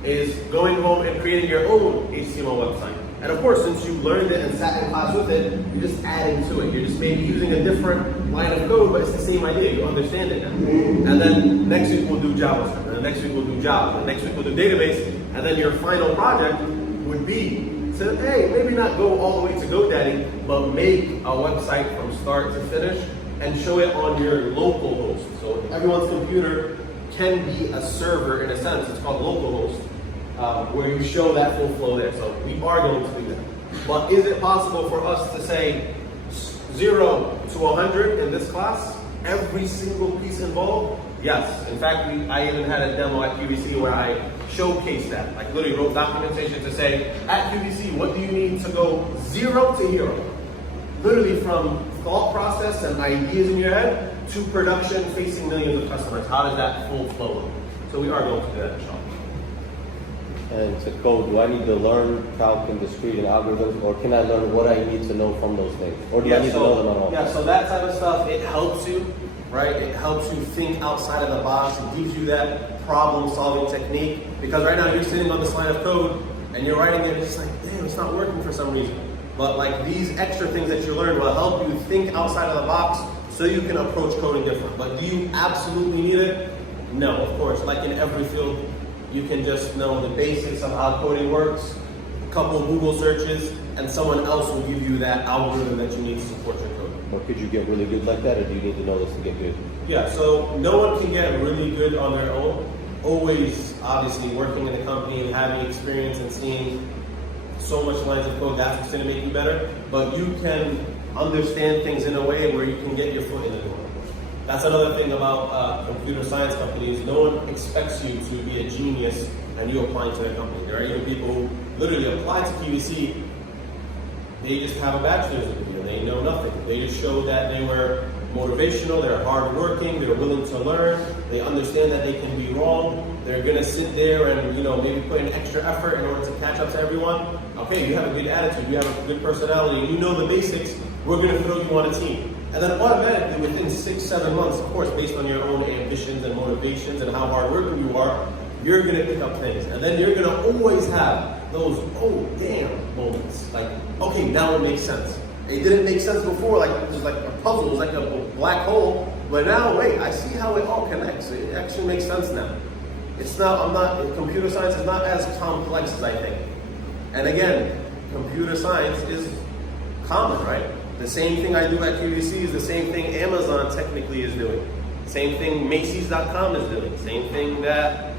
is going home and creating your own HTML website. And of course, since you learned it and sat in class with it, you're just adding to it. You're just maybe using a different line of code, but it's the same idea. You understand it now. And then next week we'll do JavaScript, and then next week we'll do Java, and next week we'll do database, and then your final project would be to, hey, maybe not go all the way to GoDaddy, but make a website from start to finish and show it on your local host. So everyone's computer can be a server in a sense. It's called localhost, where you show that full flow there. So we are going to do that. But is it possible for us to say 0 to 100 in this class? Every single piece involved? Yes. In fact, I even had a demo at QVC where I showcased that. Like literally wrote documentation to say, at QVC, what do you need to go 0 to hero? Literally from thought process and ideas in your head to production facing millions of customers. How does that full flow look? So we are going to do that, inshallah. and to code, do I need to learn calc and discrete and algorithms, or can I learn what I need to know from those things? Or do I need to know them at all? Yeah, so that type of stuff, it helps you, right? It helps you think outside of the box. It gives you that problem-solving technique. Because right now you're sitting on this line of code and you're writing it, and it's like, damn, it's not working for some reason. But like these extra things that you learn will help you think outside of the box so you can approach coding different. But do you absolutely need it? No, of course. Like in every field, you can just know the basics of how coding works, a couple of Google searches, and someone else will give you that algorithm that you need to support your code. Or could you get really good like that, or do you need to know this to get good? Yeah, so no one can get really good on their own. Always, obviously, working in a company and having experience and seeing so much lines of code, that's what's going to make you better. But you can understand things in a way where you can get your foot in the door. That's another thing about computer science companies. No one expects you to be a genius and you apply to their company. There are even people who literally apply to QVC, they just have a bachelor's degree and they know nothing. They just show that they were motivational, they're hardworking, they're willing to learn, they understand that they can be wrong, they're gonna sit there and maybe put in extra effort in order to catch up to everyone. Okay, you have a good attitude, you have a good personality, you know the basics, we're gonna throw you on a team. And then automatically within 6-7 months, of course, based on your own ambitions and motivations and how hardworking you are, you're gonna pick up things. And then you're gonna always have those, oh damn moments. Like, okay, now it makes sense. It didn't make sense before, like it was like a puzzle, it was like a black hole. But now, wait, I see how it all connects. It actually makes sense now. Computer science is not as complex as I think. And again, computer science is common, right? The same thing I do at QVC is the same thing Amazon technically is doing. Same thing Macy's.com is doing. Same thing that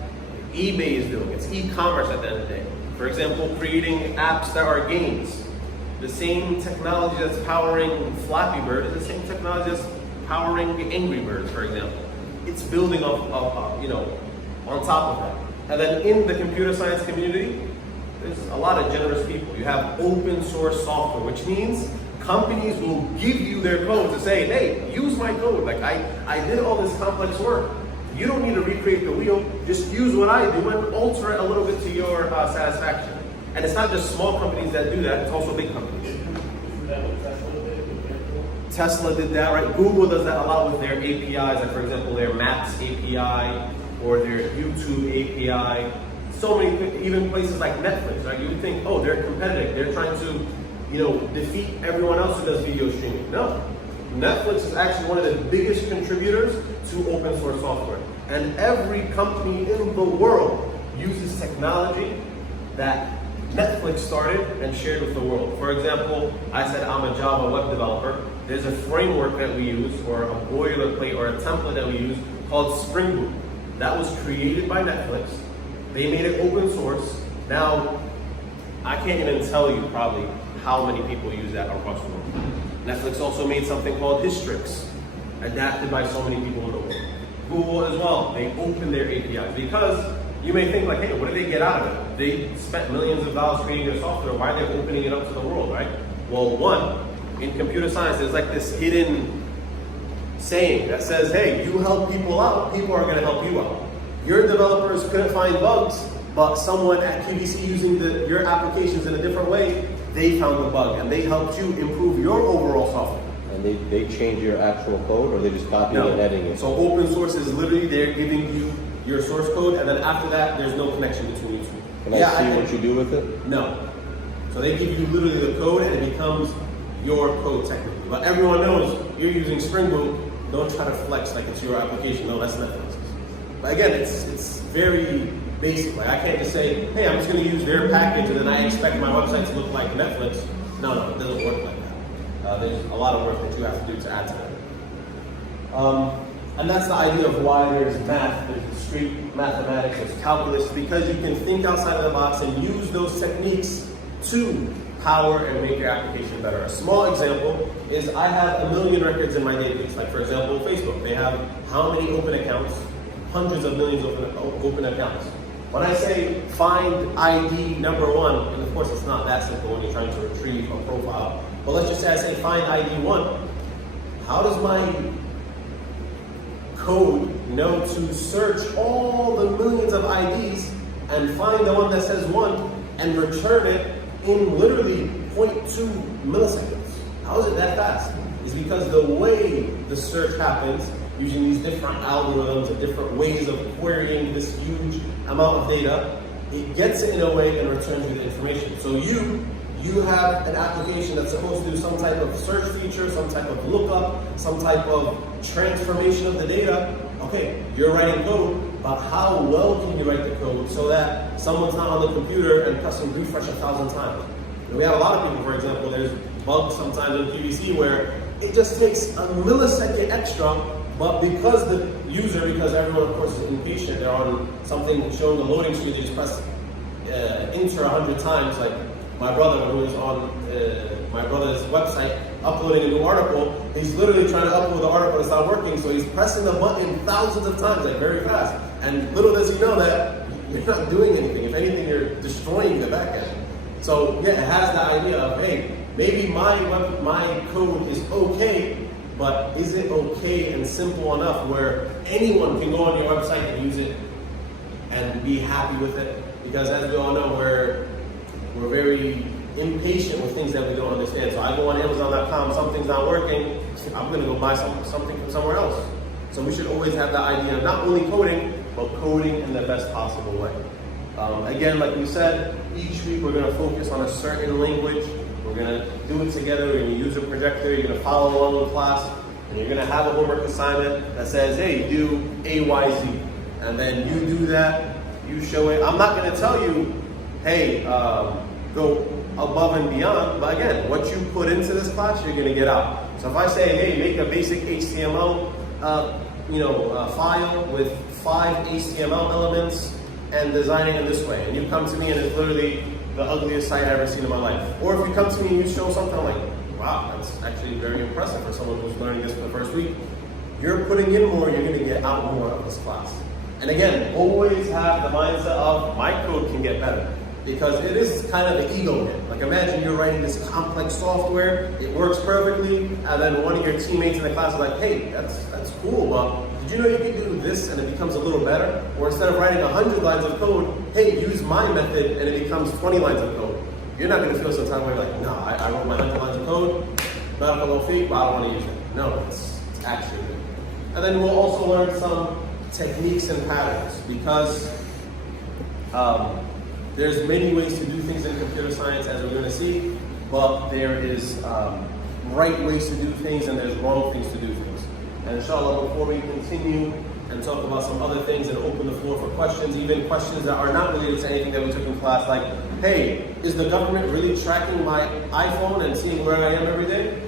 eBay is doing. It's e-commerce at the end of the day. For example, creating apps that are games. The same technology that's powering Flappy Bird is the same technology that's powering Angry Birds, for example. It's building on top of that. And then in the computer science community, there's a lot of generous people. You have open source software, which means companies will give you their code to say, hey, use my code. Like I did all this complex work. You don't need to recreate the wheel. Just use what I do and alter it a little bit to your satisfaction. And it's not just small companies that do that, it's also big companies. Tesla did that, right? Google does that a lot with their APIs, like for example, their Maps API or their YouTube API. So many, even places like Netflix, right? You would think, oh, they're competitive. They're trying to, defeat everyone else who does video streaming. No. Netflix is actually one of the biggest contributors to open source software. And every company in the world uses technology that Netflix started and shared with the world. For example, I said I'm a Java web developer. There's a framework that we use, or a boilerplate or a template that we use called Spring Boot. That was created by Netflix. They made it open source. Now, I can't even tell you probably how many people use that across the world. Netflix also made something called Hystrix, adapted by so many people in the world. Google as well, they opened their APIs because you may think like, hey, what did they get out of it? They spent millions of dollars creating their software. Why are they opening it up to the world, right? Well, one, in computer science, there's like this hidden saying that says, hey, you help people out, people are gonna help you out. Your developers couldn't find bugs, but someone at QVC using your applications in a different way, they found the bug and they helped you improve your overall software. And they change your actual code, or they just copy and editing it? So open source is literally they're giving you your source code, and then after that, there's no connection between you two. Can I see what you do with it? No. So they give you literally the code, and it becomes your code technically. But everyone knows you're using Spring Boot. Don't try to flex like it's your application. No, that's Netflix. But again, it's very basic. Like I can't just say, hey, I'm just going to use their package, and then I expect my website to look like Netflix. No, it doesn't work like that. There's a lot of work that you have to do to add to that. And that's the idea of why there's math, there's discrete mathematics, there's calculus, because you can think outside of the box and use those techniques to power and make your application better. A small example is I have 1 million records in my database. Like for example, Facebook, they have how many open accounts? Hundreds of millions of open accounts. When I say find ID number 1, and of course it's not that simple when you're trying to retrieve a profile, but let's just say I say find ID 1. How does my code know to search all the millions of IDs and find the one that says 1 and return it in literally 0.2 milliseconds. How is it that fast? It's because the way the search happens, using these different algorithms and different ways of querying this huge amount of data, it gets it in a way and returns you the information. So you have an application that's supposed to do some type of search feature, some type of lookup, some type of transformation of the data. Okay, you're writing code, but how well can you write the code so that someone's not on the computer and pressing refresh 1,000 times? And we have a lot of people, for example, there's bugs sometimes in PVC where it just takes a millisecond extra, but because the user, because everyone of course is impatient, they're on something showing the loading screen, they just press enter 100 times. Like my brother, when he was on my brother's website uploading a new article, he's literally trying to upload the article and it's not working, so he's pressing the button thousands of times, like very fast. And little does he know that you're not doing anything. If anything, you're destroying the back end. So yeah, it has the idea of, hey, maybe my code is okay, but is it okay and simple enough where anyone can go on your website and use it and be happy with it? Because as we all know, we're very impatient with things that we don't understand. So I go on Amazon.com, something's not working, I'm gonna go buy something from somewhere else. So we should always have the idea of not only coding, but coding in the best possible way. Again, like we said, each week we're gonna focus on a certain language. We're gonna do it together. We're gonna use a projector. You're gonna follow along with class, and you're gonna have a homework assignment that says, hey, do A, Y, Z. And then you do that, you show it. I'm not gonna tell you, hey, go above and beyond, but again, what you put into this class, you're gonna get out. So if I say, hey, make a basic HTML file with 5 HTML elements and designing it this way, and you come to me and it's literally the ugliest site I've ever seen in my life. Or if you come to me and you show something, I'm like, wow, that's actually very impressive for someone who's learning this for the first week. You're putting in more, you're gonna get out more of this class. And again, always have the mindset of my code can get better, because it is kind of the ego hit. Like imagine you're writing this complex software, it works perfectly, and then one of your teammates in the class is like, hey, that's cool, but did you know you can do this and it becomes a little better? Or instead of writing 100 lines of code, hey, use my method and it becomes 20 lines of code. You're not gonna feel some time where you're like, no, I wrote my 100 lines of code, not a little fake, but I don't wanna use it. No, it's actually good. And then we'll also learn some techniques and patterns, because there's many ways to do things in computer science, as we're gonna see, but there is right ways to do things and there's wrong things to do things. And inshallah, before we continue and talk about some other things and open the floor for questions, even questions that are not related to anything that we took in class, like, hey, is the government really tracking my iPhone and seeing where I am every day?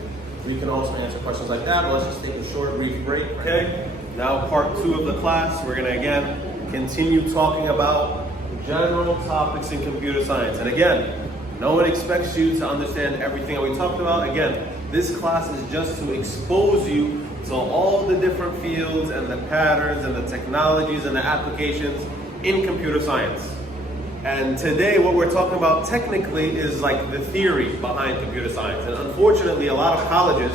We can also answer questions like that, but let's just take a short, brief break. Okay, now part 2 of the class. We're gonna again continue talking about general topics in computer science. And again, no one expects you to understand everything that we talked about. Again, this class is just to expose you to all the different fields and the patterns and the technologies and the applications in computer science. And today what we're talking about technically is like the theory behind computer science. And unfortunately, a lot of colleges,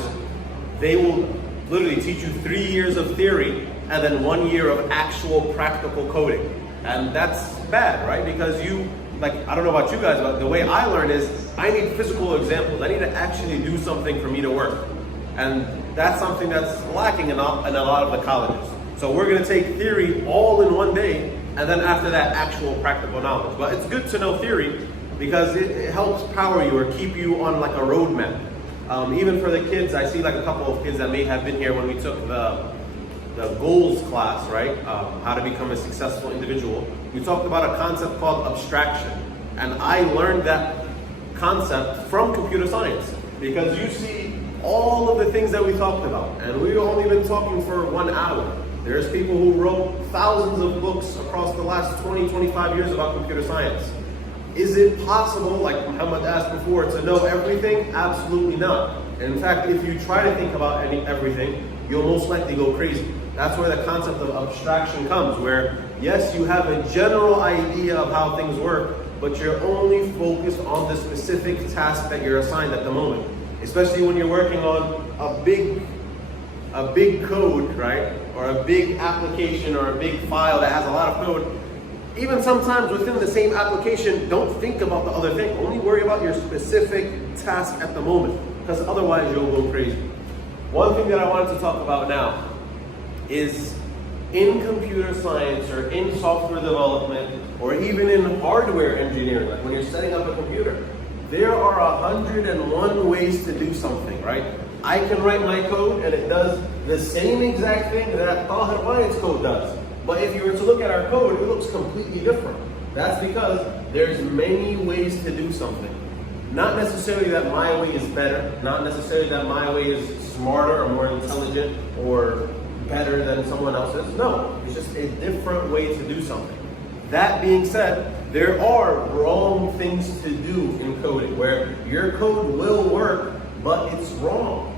they will literally teach you 3 years of theory and then 1 year of actual practical coding. And that's bad, right? Because I don't know about you guys, but the way I learn is I need physical examples. I need to actually do something for me to work. And that's something that's lacking in a lot of the colleges. So we're gonna take theory all in one day, and then after that, actual practical knowledge. But it's good to know theory because it helps power you or keep you on like a roadmap. Even for the kids, I see like a couple of kids that may have been here when we took the goals class, right? How to become a successful individual. We talked about a concept called abstraction. And I learned that concept from computer science, because you see all of the things that we talked about, and we've only been talking for 1 hour. There's people who wrote thousands of books across the last 20, 25 years about computer science. Is it possible, like Muhammad asked before, to know everything? Absolutely not. In fact, if you try to think about everything, you'll most likely go crazy. That's where the concept of abstraction comes, where yes, you have a general idea of how things work, but you're only focused on the specific task that you're assigned at the moment. Especially when you're working on a big code, right? Or a big application or a big file that has a lot of code. Even sometimes within the same application, don't think about the other thing. Only worry about your specific task at the moment, because otherwise you'll go crazy. One thing that I wanted to talk about now is in computer science or in software development or even in hardware engineering, like when you're setting up a computer, there are 101 ways to do something, right? I can write my code and it does the same exact thing that Tahir Wyatt's code does. But if you were to look at our code, it looks completely different. That's because there's many ways to do something. Not necessarily that my way is better, not necessarily that my way is smarter or more intelligent or better than someone else's. No, it's just a different way to do something. That being said, there are wrong things to do in coding where your code will work, but it's wrong.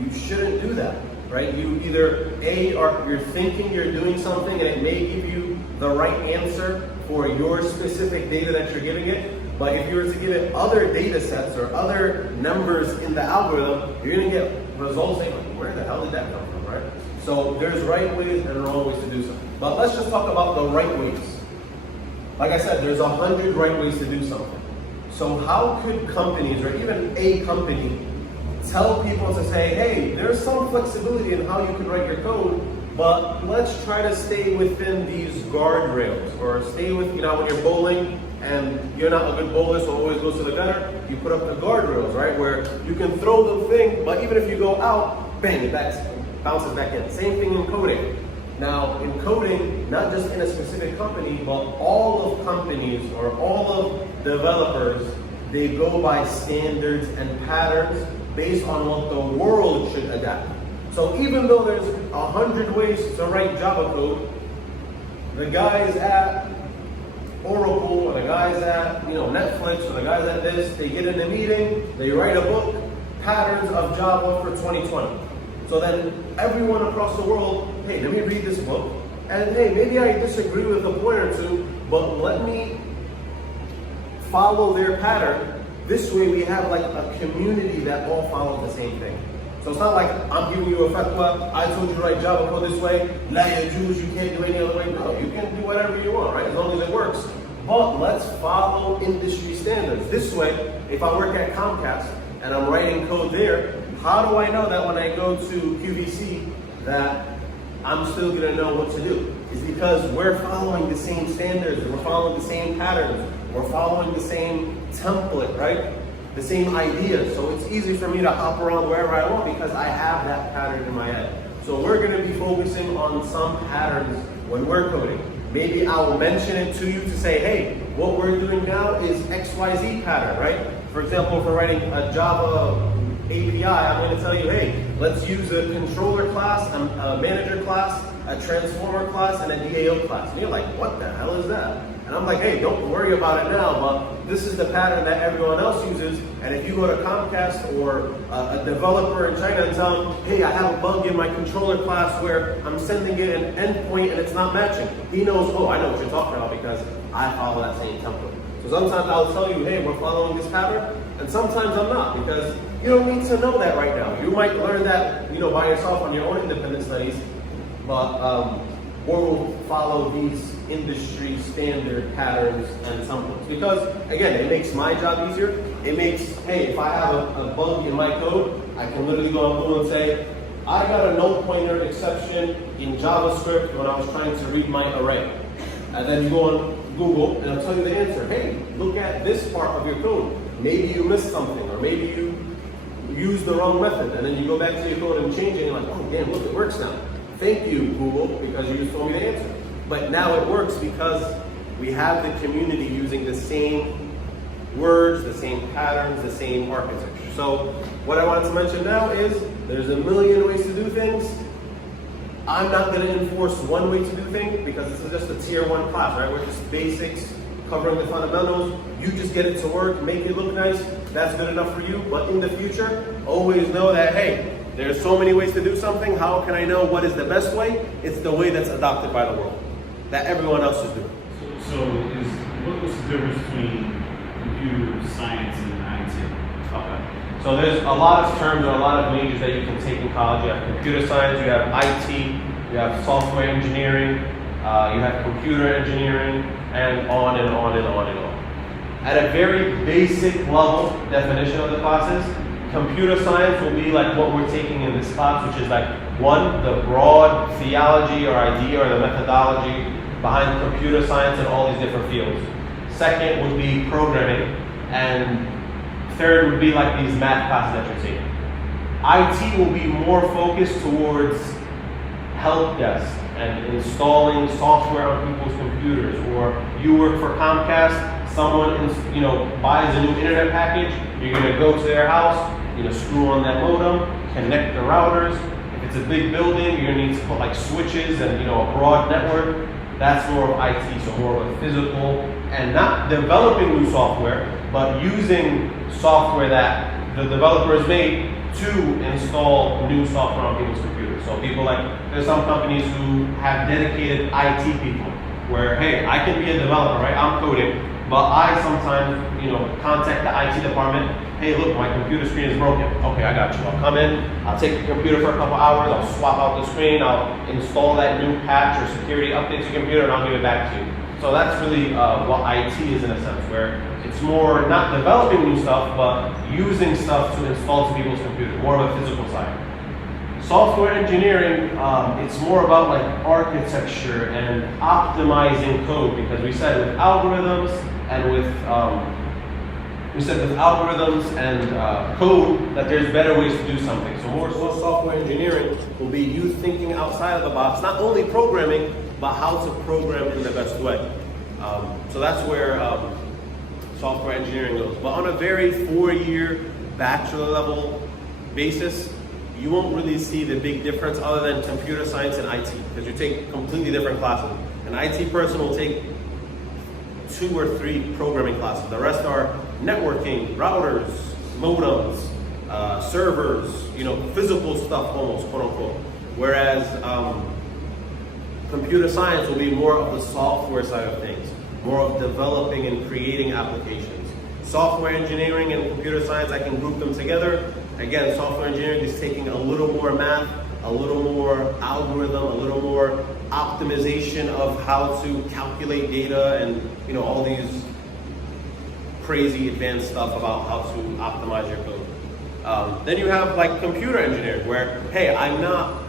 You shouldn't do that, right? You either you're thinking you're doing something and it may give you the right answer for your specific data that you're giving it, but if you were to give it other data sets or other numbers in the algorithm, you're gonna get results saying, where the hell did that come from, right? So there's right ways and wrong ways to do something. But let's just talk about the right ways. Like I said, there's 100 right ways to do something. So how could companies, or even a company, tell people to say, hey, there's some flexibility in how you can write your code, but let's try to stay within these guardrails, or stay with, when you're bowling and you're not a good bowler, so always goes to the gutter, you put up the guardrails, right? Where you can throw the thing, but even if you go out, bang, it bounces back in. Same thing in coding. Now, in coding, not just in a specific company, but all of companies or all of developers, they go by standards and patterns based on what the world should adapt. So even though there's 100 ways to write Java code, the guys at Oracle, or the guys at Netflix, or the guys at this, they get in a meeting, they write a book, Patterns of Java for 2020. So then everyone across the world, hey, let me read this book, and hey, maybe I disagree with a point or two, but let me follow their pattern. This way we have like a community that all follow the same thing. So it's not like I'm giving you a fatwa, I told you to write Java code this way, la yajuz, you can't do any other way. No, you can do whatever you want, right? As long as it works. But let's follow industry standards. This way, if I work at Comcast and I'm writing code there, how do I know that when I go to QVC that I'm still gonna know what to do? It's because we're following the same standards, we're following the same patterns, we're following the same template, right? The same idea. So it's easy for me to hop around wherever I want because I have that pattern in my head. So we're gonna be focusing on some patterns when we're coding. Maybe I'll mention it to you to say, hey, what we're doing now is XYZ pattern, right? For example, if we're writing a Java API, I'm going to tell you, hey, let's use a controller class, a manager class, a transformer class, and a DAO class. And you're like, what the hell is that? And I'm like, hey, don't worry about it now, but this is the pattern that everyone else uses. And if you go to Comcast or a developer in China and tell them, hey, I have a bug in my controller class where I'm sending it an endpoint and it's not matching, he knows, oh, I know what you're talking about because I follow that same template. So sometimes I'll tell you, hey, we're following this pattern, and sometimes I'm not, because you don't need to know that right now. You might learn that, by yourself on your own independent studies, but we'll follow these industry standard patterns and templates. Because again, it makes my job easier. It makes, hey, if I have a bug in my code, I can literally go on Google and say, I got a null pointer exception in JavaScript when I was trying to read my array. And then you go on Google and it'll tell you the answer. Hey, look at this part of your code. Maybe you missed something, or maybe you used the wrong method. And then you go back to your code and change it, and you're like, oh damn, look, it works now. Thank you, Google, because you just told me the answer. But now it works because we have the community using the same words, the same patterns, the same architecture. So what I wanted to mention now is there's a million ways to do things. I'm not going to enforce one way to do things because this is just a tier 1 class, right? We're just basics, covering the fundamentals. You just get it to work, make it look nice. That's good enough for you. But in the future, always know that, hey, there's so many ways to do something. How can I know what is the best way? It's the way that's adopted by the world, that everyone else is doing. So what's the difference between computer science and IT? Okay. So there's a lot of terms and a lot of majors that you can take in college. You have computer science, you have IT, you have software engineering, you have computer engineering, and on and on and on and on. At a very basic level definition of the classes, computer science will be like what we're taking in this class, which is like one, the broad theology or idea or the methodology behind computer science and all these different fields. Second would be programming, and third would be like these math classes that you're taking. IT will be more focused towards help desk and installing software on people's computers, or you work for Comcast, someone buys a new internet package, you're gonna go to their house, screw on that modem, connect the routers. If it's a big building, you're gonna need to put like switches and a broad network. That's more of IT, so more of a physical, and not developing new software, but using software that the developer has made to install new software on people's computers. So there's some companies who have dedicated IT people, where, hey, I can be a developer, right? I'm coding, but I sometimes, contact the IT department. Hey, look, my computer screen is broken. Okay, I got you. I'll come in, I'll take the computer for a couple hours, I'll swap out the screen, I'll install that new patch or security update to your computer, and I'll give it back to you. So that's really what IT is in a sense, where it's more not developing new stuff, but using stuff to install to people's computers, more of a physical side. Software engineering, it's more about like architecture and optimizing code, because we said with algorithms and with code that there's better ways to do something. So more software engineering will be you thinking outside of the box, not only programming, but how to program in the best way. So that's where software engineering goes. But on a very 4-year bachelor level basis, you won't really see the big difference other than computer science and IT, because you take completely different classes. An IT person will take 2 or 3 programming classes. The rest are networking, routers, modems, servers, physical stuff almost, quote unquote. Whereas computer science will be more of the software side of things, more of developing and creating applications. Software engineering and computer science, I can group them together. Again, software engineering is taking a little more math, a little more algorithm, a little more optimization of how to calculate data and all these crazy advanced stuff about how to optimize your code. Then you have like computer engineering, where, hey, I'm not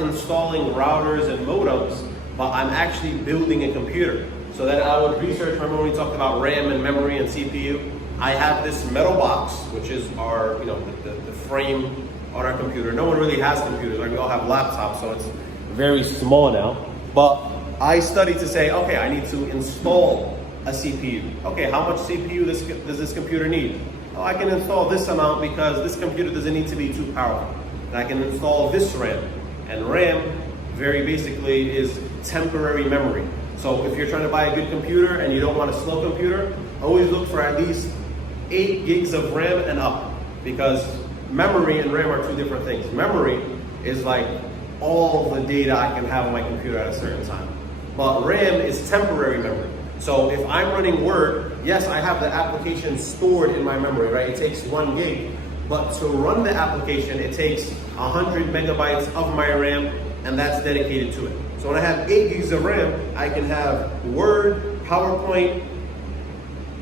installing routers and modems, but I'm actually building a computer. So then I would research, remember when we talked about RAM and memory and CPU? I have this metal box, which is our, the frame on our computer. No one really has computers, like we all have laptops, so it's very small now. But I studied to say, okay, I need to install a CPU. Okay, how much CPU does this computer need? Oh, I can install this amount because this computer doesn't need to be too powerful. And I can install this RAM. And RAM, very basically, is temporary memory. So if you're trying to buy a good computer and you don't want a slow computer, always look for at least 8 gigs of RAM and up, because memory and RAM are 2 different things. Memory is like all the data I can have on my computer at a certain time. But RAM is temporary memory. So if I'm running Word, yes, I have the application stored in my memory, right? It takes 1 gig, but to run the application, it takes 100 megabytes of my RAM, and that's dedicated to it. So when I have 8 gigs of RAM, I can have Word, PowerPoint,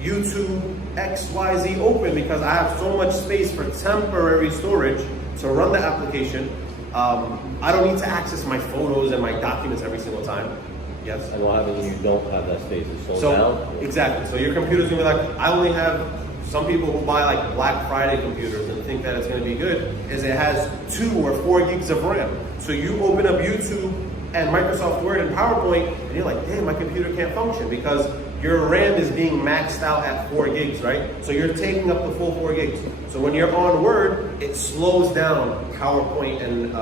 YouTube, XYZ open, because I have so much space for temporary storage to run the application. I don't need to access my photos and my documents every single time. Yes? And what happens when you don't have that space? It's sold down? Exactly. So your computer's gonna be like, I only have, some people who buy like Black Friday computers and think that it's gonna be good, is it has 2 or 4 gigs of RAM. So you open up YouTube and Microsoft Word and PowerPoint, and you're like, damn, my computer can't function, because your RAM is being maxed out at 4 gigs, right? So you're taking up the full 4 gigs. So when you're on Word, it slows down PowerPoint and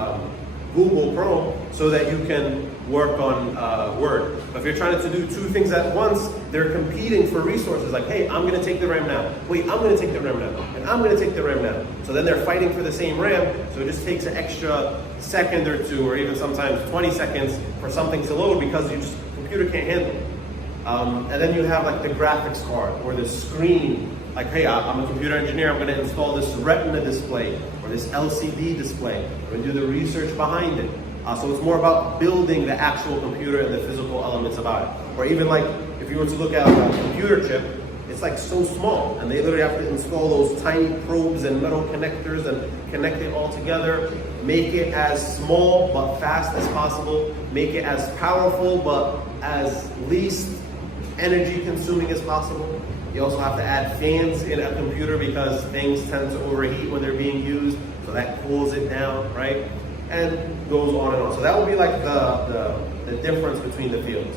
Google Chrome so that you can work on Word. But if you're trying to do 2 things at once, they're competing for resources. Like, hey, I'm gonna take the RAM now. Wait, I'm gonna take the RAM now. And I'm gonna take the RAM now. So then they're fighting for the same RAM, so it just takes an extra second or 2, or even sometimes 20 seconds for something to load, because the computer can't handle it. And then you have like the graphics card or the screen. Like, hey, I'm a computer engineer, I'm going to install this Retina display or this LCD display. I'm going to do the research behind it. So it's more about building the actual computer and the physical elements about it. Or even like, if you were to look at a computer chip, it's like so small, and they literally have to install those tiny probes and metal connectors and connect it all together, make it as small but fast as possible, make it as powerful but as least energy consuming as possible. You also have to add fans in a computer because things tend to overheat when they're being used, so that cools it down, right? And goes on and on. So that would be like the difference between the fields.